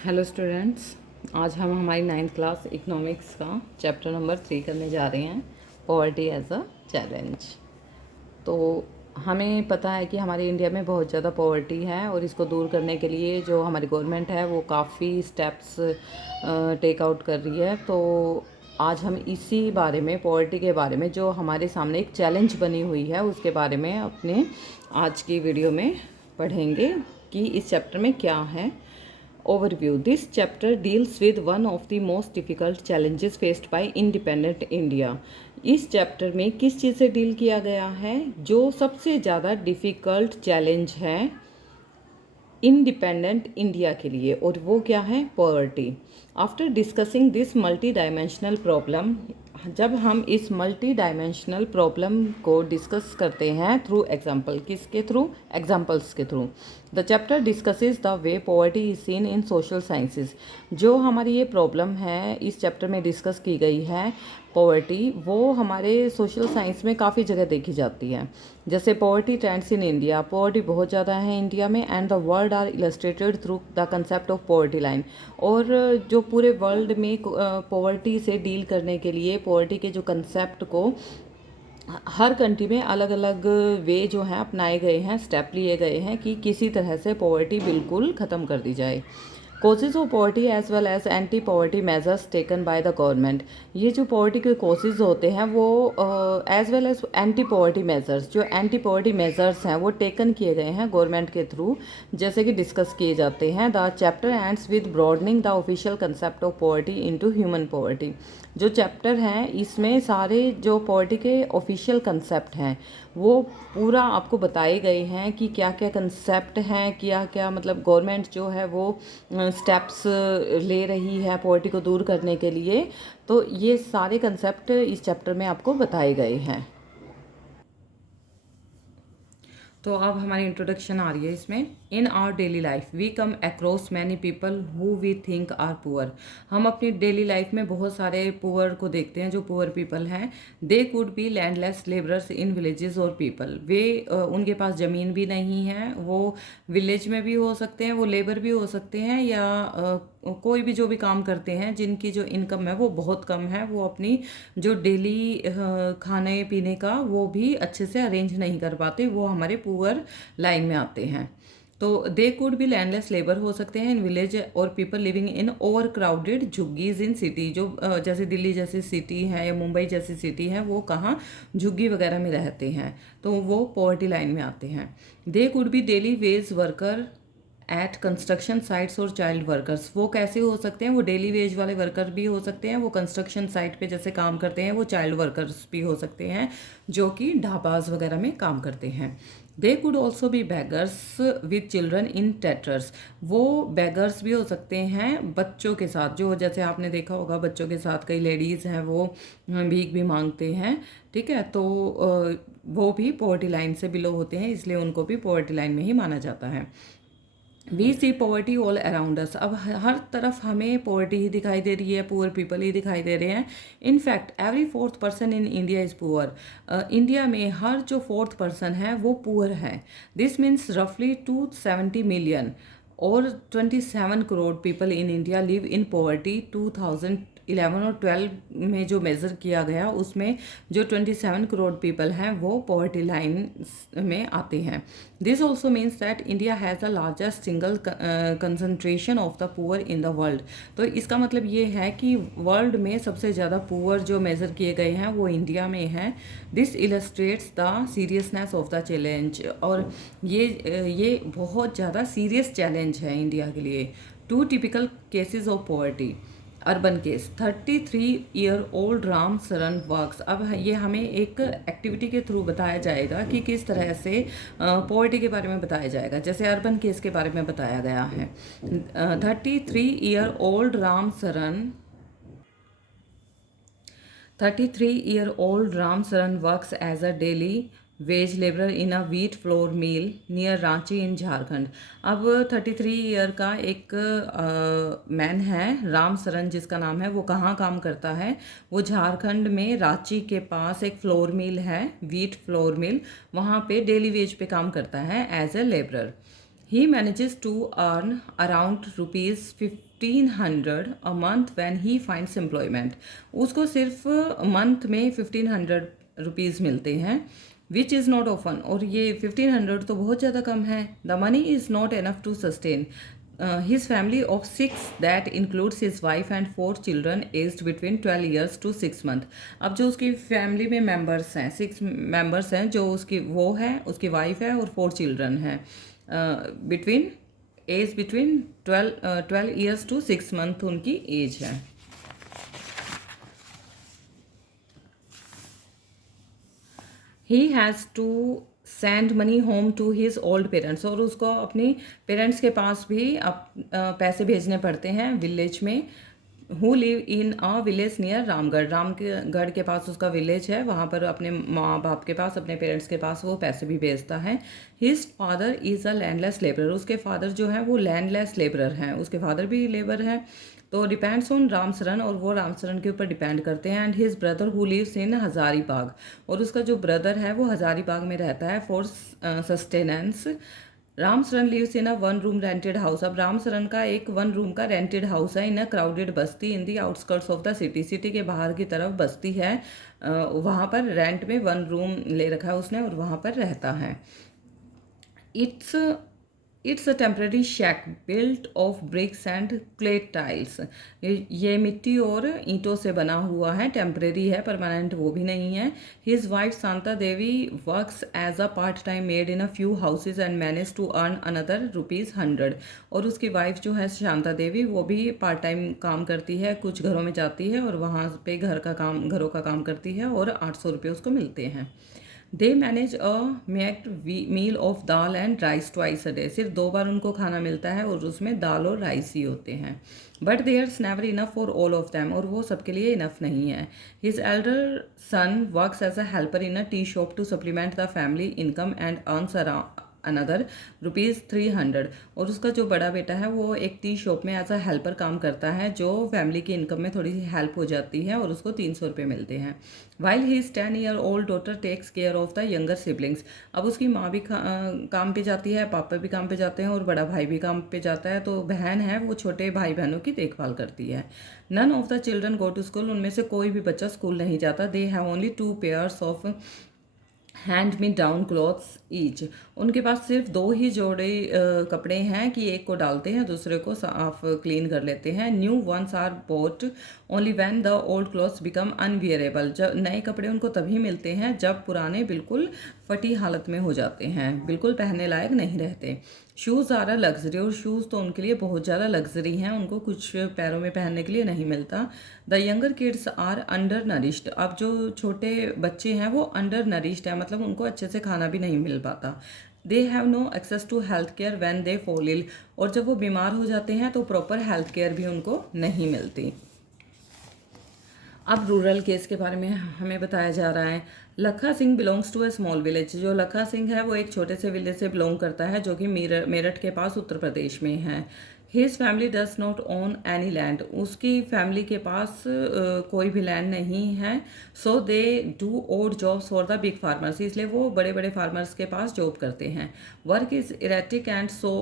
Hello students, आज हम हमारी 9th क्लास इकोनॉमिक्स का चैप्टर नंबर 3 करने जा रहे हैं, पॉवर्टी एज अ चैलेंज। तो हमें पता है कि हमारे इंडिया में बहुत ज़्यादा पॉवर्टी है और इसको दूर करने के लिए जो हमारी गवर्नमेंट है वो काफ़ी स्टेप्स टेक आउट कर रही है। तो आज हम इसी बारे में, पॉवर्टी के बारे में, जो हमारे सामने एक चैलेंज बनी हुई है, उसके बारे में अपने आज की वीडियो में पढ़ेंगे कि इस चैप्टर में क्या है। Overview. This chapter deals with one of the most difficult challenges faced by independent India. इस चैप्टर में किस चीज़ से डील किया गया है? जो सबसे ज़्यादा डिफ़िकल्ट चैलेंज है इंडिपेंडेंट इंडिया के लिए, और वो क्या है? Poverty. After discussing this multi dimensional problem, जब हम इस मल्टी डायमेंशनल प्रॉब्लम को डिस्कस करते हैं थ्रू एग्जाम्पल, किसके थ्रू? एग्जाम्पल्स के through. The chapter discusses the way poverty is seen in social sciences. जो हमारी ये प्रॉब्लम है इस चैप्टर में डिस्कस की गई है, पॉवर्टी, वो हमारे सोशल साइंस में काफ़ी जगह देखी जाती है। जैसे poverty trends in India, poverty बहुत ज़्यादा है इंडिया में, and the world are illustrated through the concept of poverty line. और जो पूरे वर्ल्ड में पॉवर्टी से डील करने के लिए पॉवर्टी के जो कंसेप्ट को हर कंट्री में अलग अलग वे जो हैं अपनाए गए हैं, स्टेप लिए गए हैं कि किसी तरह से पॉवर्टी बिल्कुल ख़त्म कर दी जाए। Causes of poverty as well as anti poverty measures taken by the government. ये जो पॉवर्टी के कोजेज होते हैं वो as well as anti poverty measures, जो एंटी पॉवर्टी मेजर्स हैं वो टेकन किए गए हैं गवर्नमेंट के थ्रू, जैसे कि डिस्कस किए जाते हैं। The chapter ends with broadening the official concept of poverty into human poverty. जो चैप्टर हैं इसमें सारे जो पॉवर्टी के ऑफिशियल कंसेप्ट हैं वो पूरा आपको बताए गए हैं कि क्या क्या कंसेप्ट हैं, क्या क्या मतलब गवर्नमेंट जो है वो स्टेप्स ले रही है पॉवर्टी को दूर करने के लिए। तो ये सारे कंसेप्ट इस चैप्टर में आपको बताए गए हैं। तो अब हमारी इंट्रोडक्शन आ रही है इसमें। In our daily life we come across many people who we think are poor. हम अपनी डेली लाइफ में बहुत सारे पुअर को देखते हैं जो पुअर पीपल हैं। They could be landless labourers in villages और पीपल। वे उनके पास ज़मीन भी नहीं है, वो विलेज में भी हो सकते हैं, वो लेबर भी हो सकते हैं, या कोई भी जो भी काम करते हैं जिनकी जो इनकम है वो बहुत कम है, वो अपनी जो डेली खाने पीने का वो भी अच्छे से अरेंज नहीं कर पाते, वो हमारे पुअर लाइन में आते हैं। तो they could be landless labour हो सकते हैं इन विलेज और people living in overcrowded झुग्गीज इन सिटी। जो जैसे दिल्ली जैसी सिटी है या मुंबई जैसी सिटी है, वो कहाँ झुग्गी वगैरह में रहते हैं, तो वो पॉवर्टी लाइन में आते हैं। They could B daily veg worker eight construction sites और चाइल्ड वर्कर्स। वो कैसे हो सकते हैं? वो डेली वेज वाले वर्कर भी हो सकते हैं, वो कंस्ट्रक्शन साइट पे जैसे काम करते हैं, वो चाइल्ड वर्कर्स भी हो सकते हैं जो कि ढाबाज वगैरह में काम करते हैं। They could also be beggars with children in tatters. वो बेगर्स भी हो सकते हैं बच्चों के साथ, जो जैसे आपने देखा होगा बच्चों के साथ कई लेडीज़ हैं वो भीख भी मांगते हैं, ठीक है। तो वो भी पॉवर्टी लाइन से बिलो होते हैं, इसलिए उनको भी पॉवर्टी लाइन में ही माना जाता है। We see poverty all around us. अब हर तरफ हमें पॉवर्टी ही दिखाई दे रही है, पुअर पीपल ही दिखाई दे रहे हैं। In fact every fourth person in India is poor. India में हर जो फोर्थ पर्सन है वो पुअर है। दिस मीन्स रफली 270 मिलियन और 27 crore people in India live in poverty. 2011 और 12 में जो मेज़र किया गया उसमें जो 27 करोड़ पीपल हैं वो पॉवर्टी लाइन में आते हैं। This also means that India has the largest single concentration of the poor in the world. तो इसका मतलब ये है कि वर्ल्ड में सबसे ज़्यादा पुअर जो मेज़र किए गए हैं वो इंडिया में हैं। This illustrates the seriousness of the challenge. और ये बहुत ज़्यादा सीरियस चैलेंज है इंडिया के लिए। Two typical cases of poverty. Urban case, 33 year old Ram Saran works. अब ये हमें एक एक्टिविटी के थ्रू बताया जाएगा कि किस तरह से पॉवर्टी के बारे में बताया जाएगा। जैसे अर्बन केस के बारे में बताया गया है। 33 year old Ram Saran 33-year-old Ram Saran works as a daily wage labourer in a wheat flour mill near Ranchi in Jharkhand. अब 33 ईयर का एक मैन है राम सरन जिसका नाम है, वो कहाँ काम करता है? वो झारखंड में रांची के पास एक फ्लोर मिल है, व्हीट फ्लोर मिल, वहाँ पे डेली वेज पे काम करता है as a labourer. He manages to earn around rupees 1500 a month when he finds employment. उसको सिर्फ मंथ में 1500 रुपीज़ मिलते हैं, विच इज़ नॉट ऑफन। और ये 1500 तो बहुत ज़्यादा कम है। The money is not enough to sustain his family of 6 that includes his wife and 4 children aged between 12 years to 6 month। अब जो उसकी फैमिली में मेंबर्स हैं, 6 मेंबर्स हैं, जो उसकी वो है, उसकी वाइफ है और 4 चिल्ड्रन हैं, between age between 12 years to 6 month उनकी एज है। He has to send money home to his old parents. और उसको अपनी पेरेंट्स के पास भी पैसे भेजने पड़ते हैं विलेज में। Who live in a village near Ramgarh. Ramgarh के पास उसका विलेज है, वहाँ पर अपने माँ बाप के पास, अपने पेरेंट्स के पास वो पैसे भी भेजता है। His father is a landless labourer. उसके फादर जो है वो लैंडलेस लेबरर हैं, उसके फादर भी लेबर हैं। तो डिपेंड्स ऑन रामसरन, और वो रामसरन के ऊपर डिपेंड करते हैं। And his brother who lives in Hazaribagh. और उसका जो ब्रदर है वो हजारीबाग में रहता है for sustenance. Ramsaran lives in a 1 room rented house. अब रामसरन का एक 1 रूम का रेंटेड हाउस है इन a crowded basti in the outskirts of the city. City के बाहर की तरफ बस्ती है, वहाँ पर रेंट में 1 रूम ले रखा है उसने और वहाँ पर रहता है। It's a temporary shack built of bricks and clay tiles. ये मिट्टी और ईंटों से बना हुआ है, टेम्परेरी है, परमानेंट वो भी नहीं है। His wife Shanta Devi works as a part time maid in a few houses and manage to earn another ₹100। और उसकी वाइफ जो है शांता देवी, वो भी पार्ट टाइम काम करती है, कुछ घरों में जाती है और वहाँ पे घरों का काम करती है और 800 रुपये उसको मिलते हैं। They manage a meagre meal of dal and rice twice a day. सिर्फ 2 बार उनको खाना मिलता है और उसमें दाल और राइस ही होते हैं। But theirs never enough for all of them. और वो सबके लिए इनफ नहीं है। His elder son works as a helper in a tea shop to supplement the family income and earns another ₹300। और उसका जो बड़ा बेटा है वो एक टी शॉप में एज अ हेल्पर काम करता है, जो फैमिली की इनकम में थोड़ी सी हेल्प हो जाती है, और उसको 300 रुपये मिलते हैं। While his 10-year-old daughter takes care of the younger siblings. अब उसकी माँ भी काम पे जाती है, पापा भी काम पे जाते हैं और बड़ा भाई भी काम पे जाता है, तो बहन है वो छोटे भाई बहनों की देखभाल करती है। None of the children go to school. उनमें से कोई भी बच्चा स्कूल नहीं जाता। They have only 2 pairs of hand me down clothes each. उनके पास सिर्फ 2 ही जोड़े कपड़े हैं कि एक को डालते हैं, दूसरे को साफ क्लीन कर लेते हैं। New ones are bought only when the old clothes become unwearable. जब नए कपड़े उनको तभी मिलते हैं जब पुराने बिल्कुल फटी हालत में हो जाते हैं, बिल्कुल पहनने लायक नहीं रहते। Shoes are a luxury. और शूज़ तो उनके लिए बहुत ज़्यादा लग्जरी हैं, उनको कुछ पैरों में पहनने के लिए नहीं मिलता। The younger kids are undernourished. अब जो छोटे बच्चे हैं वो अंडर नरिश्ड है, मतलब उनको अच्छे से खाना भी नहीं मिल पाता। They have no access to health care when they fall ill. और जब वो बीमार हो जाते हैं तो प्रॉपर हेल्थ केयर भी उनको नहीं मिलती। अब रूरल केस के बारे में हमें बताया जा रहा है। Lakha Singh belongs to a small village. जो लखा सिंह है वो एक छोटे से विलेज से बिलोंग करता है, जो कि मेरठ के पास उत्तर प्रदेश में है। His family does not own any land. उसकी फैमिली के पास कोई भी लैंड नहीं है। So they do odd jobs for the big farmers. इसलिए वो बड़े बड़े फार्मर्स के पास जॉब करते हैं। Work is erratic and so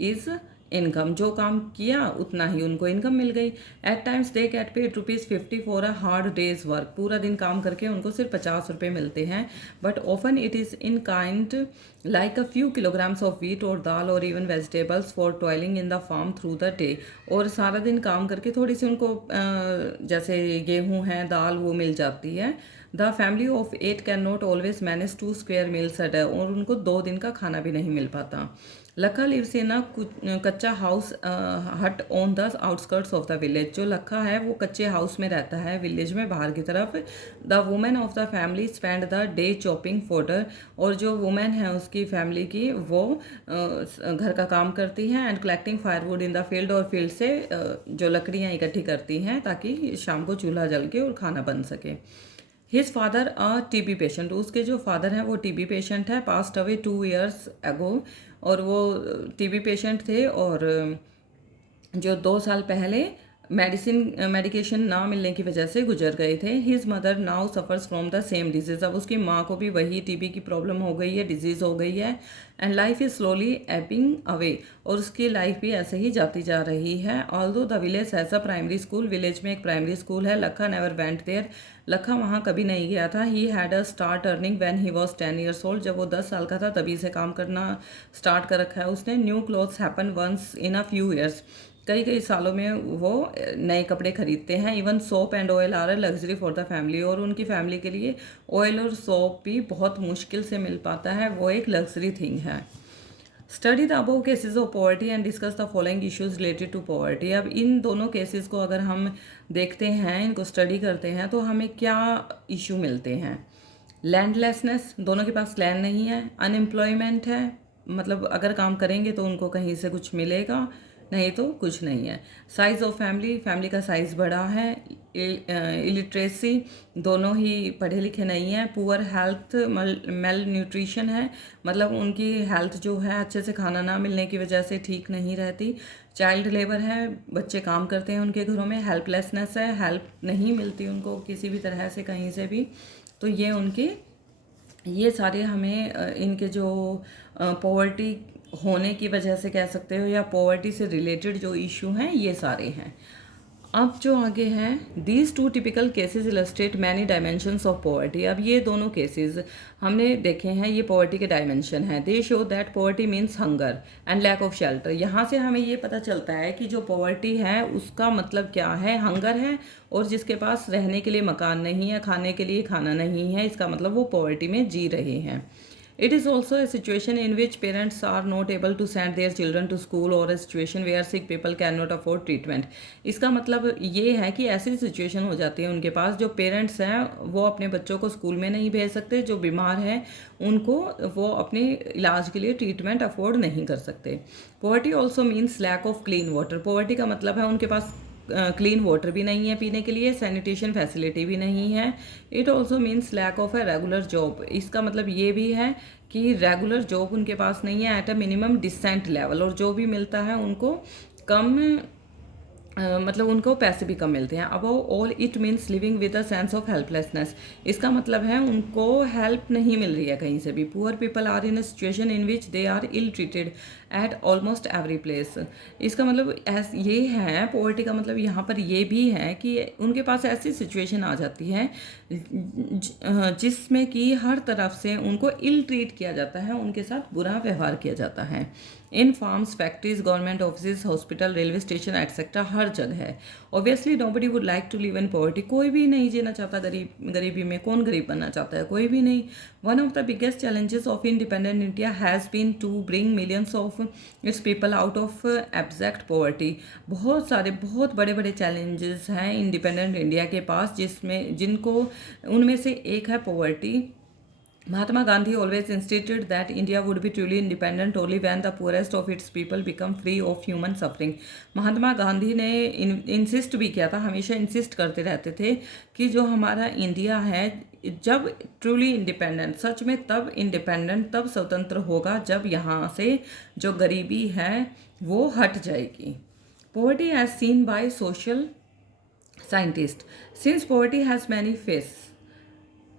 is income. जो काम किया उतना ही उनको इनकम मिल गई। At times they get paid ₹50 for a hard day's work. पूरा दिन काम करके उनको सिर्फ 50 रुपये मिलते हैं। But often it is in kind like a few kilograms of wheat और दाल और even vegetables for toiling in the farm through the day. और सारा दिन काम करके थोड़ी सी उनको जैसे गेहूँ हैं, दाल, वो मिल जाती है। The family of 8 can not always manage 2 square meals a day. और उनको 2 दिन का खाना भी नहीं मिल पाता। लखा लिव्स इन अ कच्चा हाउस हट on the outskirts of the village. जो लखा है वो कच्चे हाउस में रहता है विलेज में बाहर की तरफ। The women of the family spend the day chopping fodder. और जो वुमेन है उसकी फैमिली की, वो घर का काम करती हैं and collecting firewood in the field. और फील्ड से जो लकड़ियाँ इकट्ठी करती हैं ताकि शाम को चूल्हा जल के और खाना बन सके। हिज फादर अ टीबी पेशेंट। उसके जो फादर हैं वो टीबी पेशेंट है, पास्ट अवे 2 years अगो। और वो टीबी पेशेंट थे और जो 2 साल पहले मेडिकेशन ना मिलने की वजह से गुजर गए थे। His mother now suffers from the same disease. अब उसकी माँ को भी वही टीबी की प्रॉब्लम हो गई है, डिजीज़ हो गई है। And life is slowly aping away, और उसकी लाइफ भी ऐसे ही जाती जा रही है। Although the village has a primary school, village में एक प्राइमरी स्कूल है। लखा नेवर वेंट देयर, लखा वहाँ कभी नहीं गया था। He had a start earning when he was 10 years old, जब वो 10 साल का था तभी से काम करना स्टार्ट कर रखा है उसने। New clothes happen once in a few years, कई कई सालों में वो नए कपड़े खरीदते हैं। Even soap and oil are a luxury for the family, और उनकी फैमिली के लिए ऑयल और सोप भी बहुत मुश्किल से मिल पाता है, वो एक लग्जरी थिंग है। Study the above cases of poverty and discuss the following issues related to poverty. अब इन दोनों केसेस को अगर हम देखते हैं, इनको स्टडी करते हैं, तो हमें क्या इशू मिलते हैं। लैंडलेसनेस, दोनों के पास लैंड नहीं है। अनएम्प्लॉयमेंट है, मतलब अगर काम करेंगे तो उनको कहीं से कुछ मिलेगा, नहीं तो कुछ नहीं है। साइज ऑफ फैमिली, फैमिली का साइज बड़ा है। इलिटरेसी, दोनों ही पढ़े लिखे नहीं हैं। पुअर हेल्थ, मेल न्यूट्रिशन है, मतलब उनकी हेल्थ जो है अच्छे से खाना ना मिलने की वजह से ठीक नहीं रहती। चाइल्ड लेबर है, बच्चे काम करते हैं उनके घरों में। हेल्पलेसनेस है, हेल्प नहीं मिलती उनको किसी भी तरह से कहीं से भी। तो ये उनके, ये सारे हमें इनके जो पॉवर्टी होने की वजह से कह सकते हो, या पॉवर्टी से रिलेटेड जो इशू हैं, ये सारे हैं। अब जो आगे हैं, these two typical cases illustrate many dimensions of poverty. अब ये दोनों केसेस हमने देखे हैं, ये पॉवर्टी के डायमेंशन हैं। They show that poverty means hunger and lack of shelter. यहाँ से हमें ये पता चलता है कि जो पॉवर्टी है उसका मतलब क्या है। हंगर है, और जिसके पास रहने के लिए मकान नहीं है, खाने के लिए खाना नहीं है, इसका मतलब वो पॉवर्टी में जी रहे हैं। It is also a situation in which parents are not able to send their children to school, or a situation where sick people cannot afford treatment. इसका मतलब ये है कि ऐसी सिचुएशन हो जाती है उनके पास, जो पेरेंट्स हैं वो अपने बच्चों को स्कूल में नहीं भेज सकते, जो बीमार हैं उनको वो अपने इलाज के लिए ट्रीटमेंट अफोर्ड नहीं कर सकते। Poverty also means lack of clean water. Poverty का मतलब है उनके पास क्लीन वाटर भी नहीं है पीने के लिए, सैनिटेशन फैसिलिटी भी नहीं है। It also means lack of a regular job. इसका मतलब ये भी है कि रेगुलर जॉब उनके पास नहीं है at a minimum decent level, और जो भी मिलता है उनको कम मतलब उनको पैसे भी कम मिलते हैं। Above all it means living with a sense of helplessness. इसका मतलब है उनको हेल्प नहीं मिल रही है कहीं से भी। Poor people are in a situation in which they are ill treated at almost every place. इसका मतलब ये है, पॉवर्टी का मतलब यहाँ पर ये भी है कि उनके पास ऐसी सिचुएशन आ जाती है जिसमें कि हर तरफ से उनको इल ट्रीट किया जाता है, उनके साथ बुरा व्यवहार किया जाता है। In farms, factories, government office, hospital, railway station etcetera, हर जगह है। Obviously nobody would like to live in poverty. कोई भी नहीं जीना चाहता गरीबी में। कौन गरीब बनना चाहता है? कोई भी नहीं। One of the biggest challenges of independent India has been to bring millions of its people out of abject poverty. बहुत सारे बहुत बड़े बड़े चैलेंजेस हैं इंडिपेंडेंट इंडिया के पास, जिसमें जिनको उनमें से एक है poverty. Mahatma Gandhi always insisted that India would be truly independent only when the poorest of its people become free of human suffering. Mahatma Gandhi ने इंसिस्ट भी किया था, हमेशा इंसिस्ट करते रहते थे कि जो हमारा इंडिया है, जब ट्रूली इंडिपेंडेंट, सच में तब इंडिपेंडेंट, तब स्वतंत्र होगा जब यहाँ से जो गरीबी है वो हट जाएगी। Poverty as seen by social scientists. Since poverty has many faces,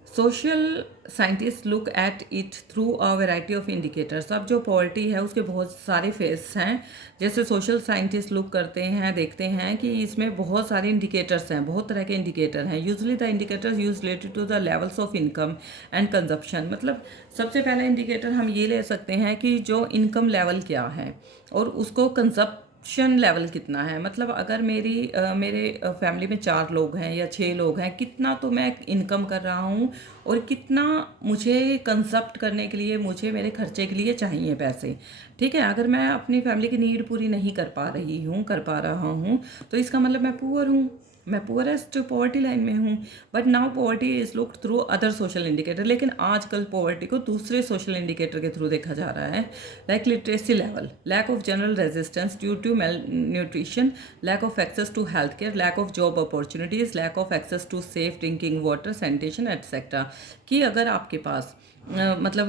social scientist look at it through a variety of indicators. अब जो पॉवर्टी है उसके बहुत सारे फेस हैं, जैसे सोशल साइंटिस्ट लुक करते हैं, देखते हैं कि इसमें बहुत सारे इंडिकेटर्स हैं, बहुत तरह के इंडिकेटर हैं। Usually the indicators use related to the levels of income and consumption. मतलब सबसे पहला इंडिकेटर हम ये ले सकते हैं कि जो इनकम लेवल क्या है और उसको कंजप्शन लेवल कितना है। मतलब अगर मेरे फैमिली में 4 लोग हैं या 6 लोग हैं, कितना तो मैं इनकम कर रहा हूँ और कितना मुझे कंजप्ट करने के लिए, मुझे मेरे खर्चे के लिए चाहिए पैसे। ठीक है, अगर मैं अपनी फैमिली की नीड पूरी नहीं कर पा रहा हूँ, तो इसका मतलब मैं पुअर हूँ, मैं पुअरेस्ट पॉवर्टी लाइन में हूँ। But now poverty is looked through other social indicator. लेकिन आजकल पॉवर्टी को दूसरे सोशल इंडिकेटर के थ्रू देखा जा रहा है, like literacy level, lack of general resistance due to malnutrition, lack of access to health care, lack of job opportunities, lack of access to safe drinking water, sanitation etcetera. कि अगर आपके पास मतलब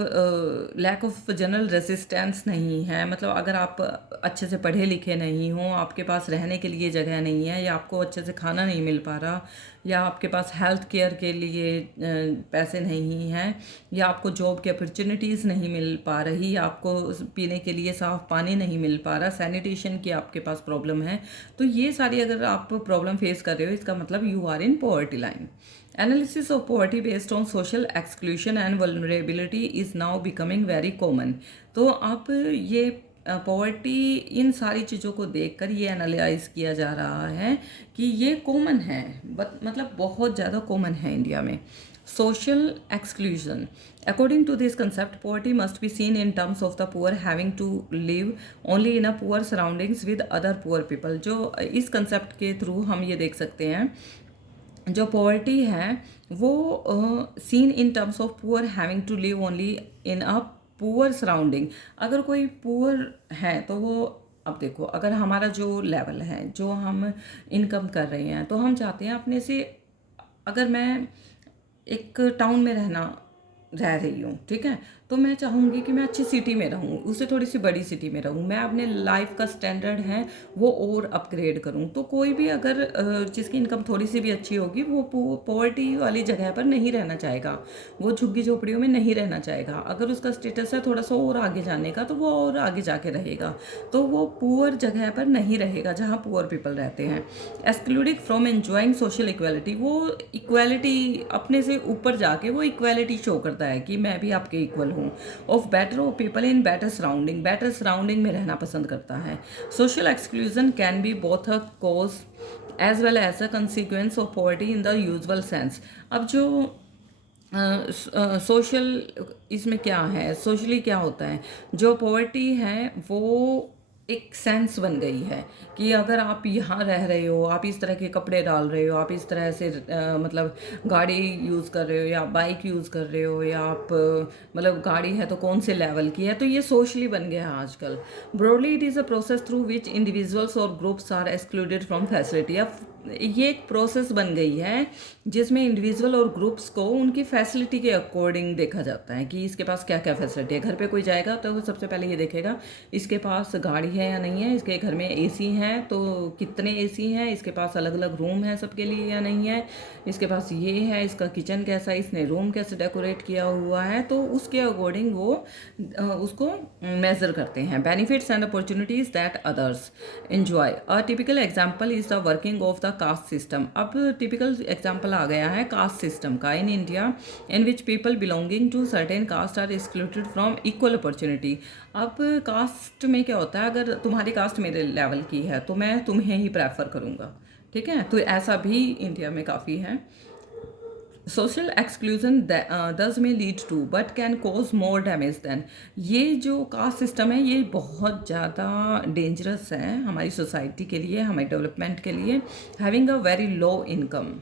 lack of general resistance नहीं है, मतलब अगर आप अच्छे से पढ़े लिखे नहीं हो, आपके पास रहने के लिए जगह नहीं है, या आपको अच्छे से खाना नहीं मिल पा रहा, या आपके पास हेल्थ केयर के लिए पैसे नहीं हैं, या आपको जॉब की अपॉर्चुनिटीज़ नहीं मिल पा रही, या आपको पीने के लिए साफ़ पानी नहीं मिल पा रहा, सैनिटेशन की आपके पास प्रॉब्लम है, तो ये सारी अगर आप प्रॉब्लम फेस कर रहे हो, इसका मतलब you are in poverty line. Analysis of poverty based on social exclusion and vulnerability is now becoming very common। तो अब ये पॉवर्टी, इन सारी चीज़ों को देखकर ये एनालाइज किया जा रहा है कि ये कॉमन है, मतलब बहुत ज़्यादा कॉमन है इंडिया में। Social exclusion, according to this concept, poverty must be seen in terms of the poor having to live only in a poor surroundings with other poor people। जो इस कंसेप्ट के through हम ये देख सकते हैं, जो पॉवर्टी है वो seen in terms of poor having to live only in a poor surrounding. अगर कोई पुअर है तो वो, अब देखो, अगर हमारा जो लेवल है, जो हम इनकम कर रहे हैं, तो हम चाहते हैं अपने से, अगर मैं एक टाउन में रह रही हूँ, ठीक है, तो मैं चाहूँगी कि मैं अच्छी सिटी में रहूँ, उससे थोड़ी सी बड़ी सिटी में रहूँ, मैं अपने लाइफ का स्टैंडर्ड है वो और अपग्रेड करूँ। तो कोई भी अगर जिसकी इनकम थोड़ी सी भी अच्छी होगी, वो पॉवर्टी वाली जगह पर नहीं रहना चाहेगा, वो झुग्गी झोपड़ियों में नहीं रहना चाहेगा। अगर उसका स्टेटस है थोड़ा सा और आगे जाने का, तो वो और आगे जाके रहेगा, तो वो पुअर जगह पर नहीं रहेगा जहाँ पुअर पीपल रहते हैं। Excluding from enjoying social equality, वो इक्वालिटी अपने से ऊपर जाके वो इक्वालिटी शो करता है कि मैं भी आपके इक्वल हूँ। Of better people in better surrounding में रहना पसंद करता है। Social exclusion can be both a cause as well as a consequence of poverty in the usual sense. अब जो सोशल इसमें क्या है, सोशली क्या होता है, जो पॉवर्टी है वो एक सेंस बन गई है कि अगर आप यहाँ रह रहे हो, आप इस तरह के कपड़े डाल रहे हो, आप इस तरह से मतलब गाड़ी यूज़ कर रहे हो, या बाइक यूज़ कर रहे हो, या आप मतलब गाड़ी है तो कौन से लेवल की है, तो ये सोशली बन गया है आजकल। Broadly it is a process through which individuals और groups are excluded from facility. अब ये एक प्रोसेस बन गई है जिसमें इंडिविजुअल और ग्रुप्स को उनकी फैसिलिटी के अकॉर्डिंग देखा जाता है कि इसके पास क्या क्या फैसिलिटी है। घर पे कोई जाएगा तो वो सबसे पहले ये देखेगा इसके पास गाड़ी है या नहीं है, इसके घर में एसी है तो कितने एसी हैं, इसके पास अलग अलग रूम है सबके लिए या नहीं है, इसके पास ये है, इसका किचन कैसा है, इसने रूम कैसे डेकोरेट किया हुआ है, तो उसके अकॉर्डिंग वो उसको मेजर करते हैं। Benefits and opportunities that others enjoy. A typical example is the working of the caste system. अब टिपिकल एग्जांपल आ गया है कास्ट सिस्टम का in India, in which people belonging to certain caste are excluded from equal opportunity. अब caste में क्या होता है, अगर तुम्हारी कास्ट मेरे लेवल की है तो मैं तुम्हें ही प्रेफर करूँगा, ठीक है, तो ऐसा भी इंडिया में काफ़ी है। Social exclusion thus may lead to but can cause more damage than. ये जो कास्ट सिस्टम है ये बहुत ज़्यादा डेंजरस है हमारी सोसाइटी के लिए, हमारे डेवलपमेंट के लिए। Having a very low income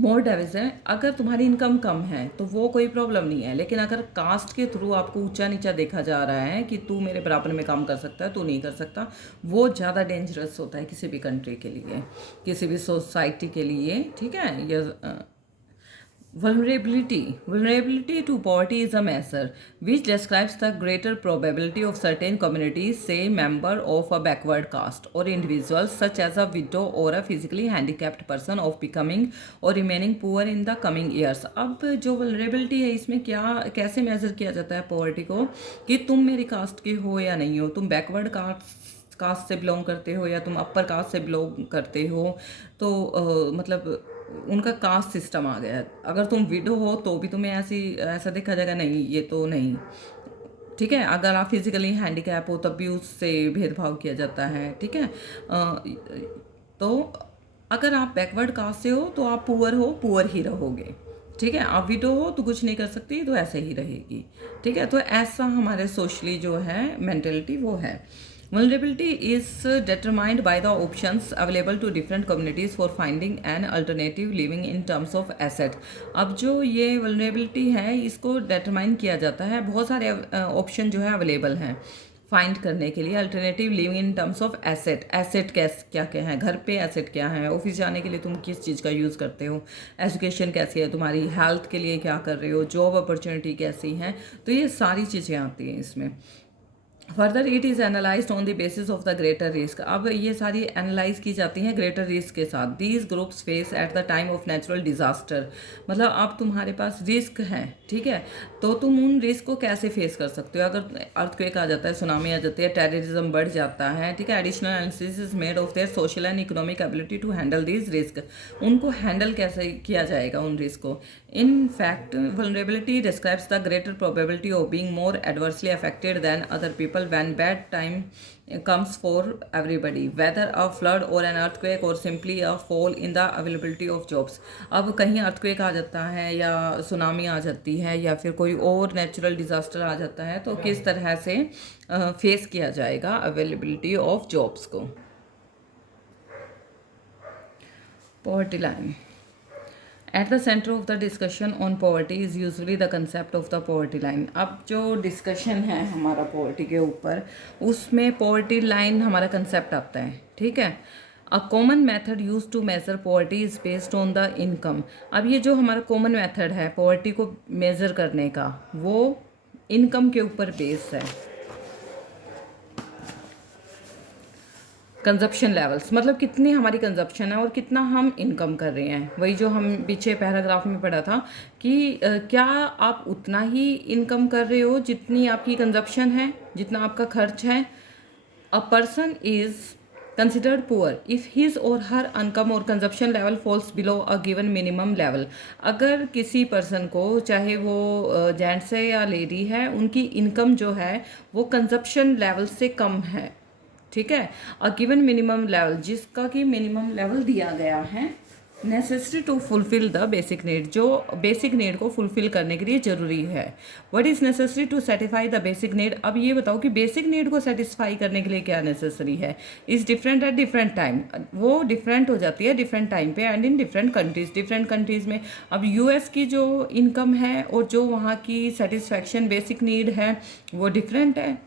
more damage है। अगर तुम्हारी इनकम कम है तो वो कोई प्रॉब्लम नहीं है, लेकिन अगर कास्ट के थ्रू आपको ऊंचा नीचा देखा जा रहा है कि तू मेरे बराबर में काम कर सकता है, तू नहीं कर सकता, वो ज़्यादा डेंजरस होता है किसी भी कंट्री के लिए, किसी भी सोसाइटी के लिए, ठीक है। ये Vulnerability to poverty is a measure which describes the greater probability of certain communities, say member of a backward caste or individuals such as a widow or a physically handicapped person of becoming or remaining poor in the coming years। अब जो vulnerability है इसमें क्या कैसे major किया जाता है poverty को, कि तुम मेरी कास्ट के हो या नहीं हो, तुम बैकवर्ड कास्ट से बिलोंग करते हो या तुम अपर कास्ट से बिलोंग करते हो, तो मतलब उनका कास्ट सिस्टम आ गया है। अगर तुम विडो हो तो भी तुम्हें ऐसा देखा जाएगा, नहीं ये तो नहीं, ठीक है। अगर आप फिजिकली हैंडीकैप हो तब भी उससे भेदभाव किया जाता है, ठीक है। तो अगर आप बैकवर्ड कास्ट से हो तो आप पुअर हो, पुअर ही रहोगे, ठीक है। आप विडो हो तो कुछ नहीं कर सकती, तो ऐसे ही रहेगी, ठीक है। तो ऐसा हमारे सोशली जो है मेंटेलिटी वो है। Vulnerability is determined by the options available to different communities for finding an alternative living in terms of asset। अब जो ये vulnerability है इसको determine किया जाता है, बहुत सारे ऑप्शन जो है अवेलेबल हैं फाइंड करने के लिए। Alternative living in terms of asset, asset क्या क्या है, घर पे एसेट क्या है, ऑफिस जाने के लिए तुम किस चीज़ का यूज़ करते हो, एजुकेशन कैसी है तुम्हारी, हेल्थ के लिए क्या कर रहे हो, जॉब अपॉर्चुनिटी कैसी है, तो ये सारी चीज़ें आती हैं इसमें। Further it is analysed on the basis of the greater risk. अब ये सारी एनालाइज की जाती हैं ग्रेटर रिस्क के साथ। These groups face at the time of natural disaster, मतलब अब तुम्हारे पास रिस्क है, ठीक है, तो तुम उन रिस्क को कैसे फेस कर सकते हो। अगर अर्थक्वेक आ जाता है, सुनामी आ जाती है, टेररिज्म बढ़ जाता है, ठीक है, additional analysis is made of their social and economic ability to handle this risk. उनको हैंडल कैसे किया जाएगा उन रिस्क को। In fact vulnerability describes the greater probability of being more adversely affected than other people when bad time comes for everybody, whether a flood or an earthquake or simply a fall in the availability of jobs। अब कहीं earthquake आ जाता है या tsunami आ जाती है या फिर कोई और नेचुरल डिजास्टर आ जाता है, तो किस तरह से फेस किया जाएगा अवेलेबिलिटी ऑफ जॉब्स को। Poverty line at the centre of the discussion on poverty is usually the concept of the poverty line. अब जो डिस्कशन है हमारा पॉवर्टी के ऊपर, उसमें पॉवर्टी लाइन हमारा कंसेप्ट आता है, ठीक है। A common method use to measure poverty is based on the income. अब ये जो हमारा कॉमन मेथड है पॉवर्टी को मेज़र करने का, वो इनकम के ऊपर बेस्ड है। कंजप्शन लेवल्स, मतलब कितनी हमारी कंजप्शन है और कितना हम इनकम कर रहे हैं। वही जो हम पीछे पैराग्राफ में पढ़ा था कि क्या आप उतना ही इनकम कर रहे हो जितनी आपकी कंजप्शन है, जितना आपका खर्च है। A person is considered poor if his और हर इनकम और consumption level falls below a given minimum level. अगर किसी पर्सन को, चाहे वो जेंट्स है या लेडी है, उनकी इनकम जो है वो कंजप्शन लेवल से कम है, ठीक है, और गिवन मिनिमम लेवल, जिसका कि मिनिमम लेवल दिया गया है, necessary to fulfil the basic need, जो बेसिक नीड को फुलफिल करने के लिए ज़रूरी है। What is necessary to satisfy the basic need. अब ये बताओ कि बेसिक नीड को सेटिस्फाई करने के लिए क्या नेसेसरी है। Is different at different time, वो डिफरेंट हो जाती है डिफरेंट टाइम पे and in different countries. Different countries में अब यूएस की जो इनकम है और जो वहाँ की सेटिस्फैक्शन बेसिक नीड है वो डिफरेंट है,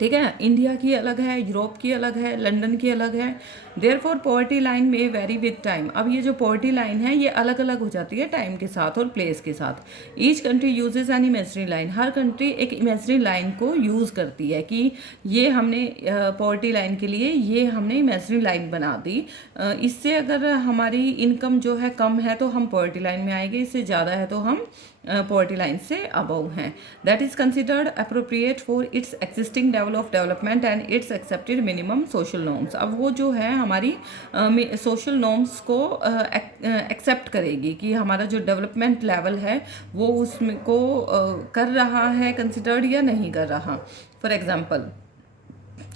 ठीक है। इंडिया की अलग है, यूरोप की अलग है, लंदन की अलग है। देयरफॉर पॉवर्टी लाइन में वेरी विद टाइम। अब ये जो पॉवर्टी लाइन है ये अलग अलग हो जाती है टाइम के साथ और प्लेस के साथ। Each country uses an imaginary line, her country एक इमेजनरी लाइन को यूज़ करती है कि ये हमने पॉवर्टी लाइन के लिए ये हमने इमेजनरी लाइन बना दी। इससे अगर हमारी इनकम जो है कम है तो हम पॉवर्टी लाइन में आएंगे, इससे ज़्यादा है तो हम पॉवर्टी लाइन से अबव हैं। That is considered appropriate for its existing level of development and it's accepted minimum social norms. अब वो जो है हमारी सोशल नॉर्म्स को एक्सेप्ट करेगी कि हमारा जो डेवलपमेंट लेवल है वो उसमें को कर रहा है कंसिडर्ड या नहीं कर रहा। For example,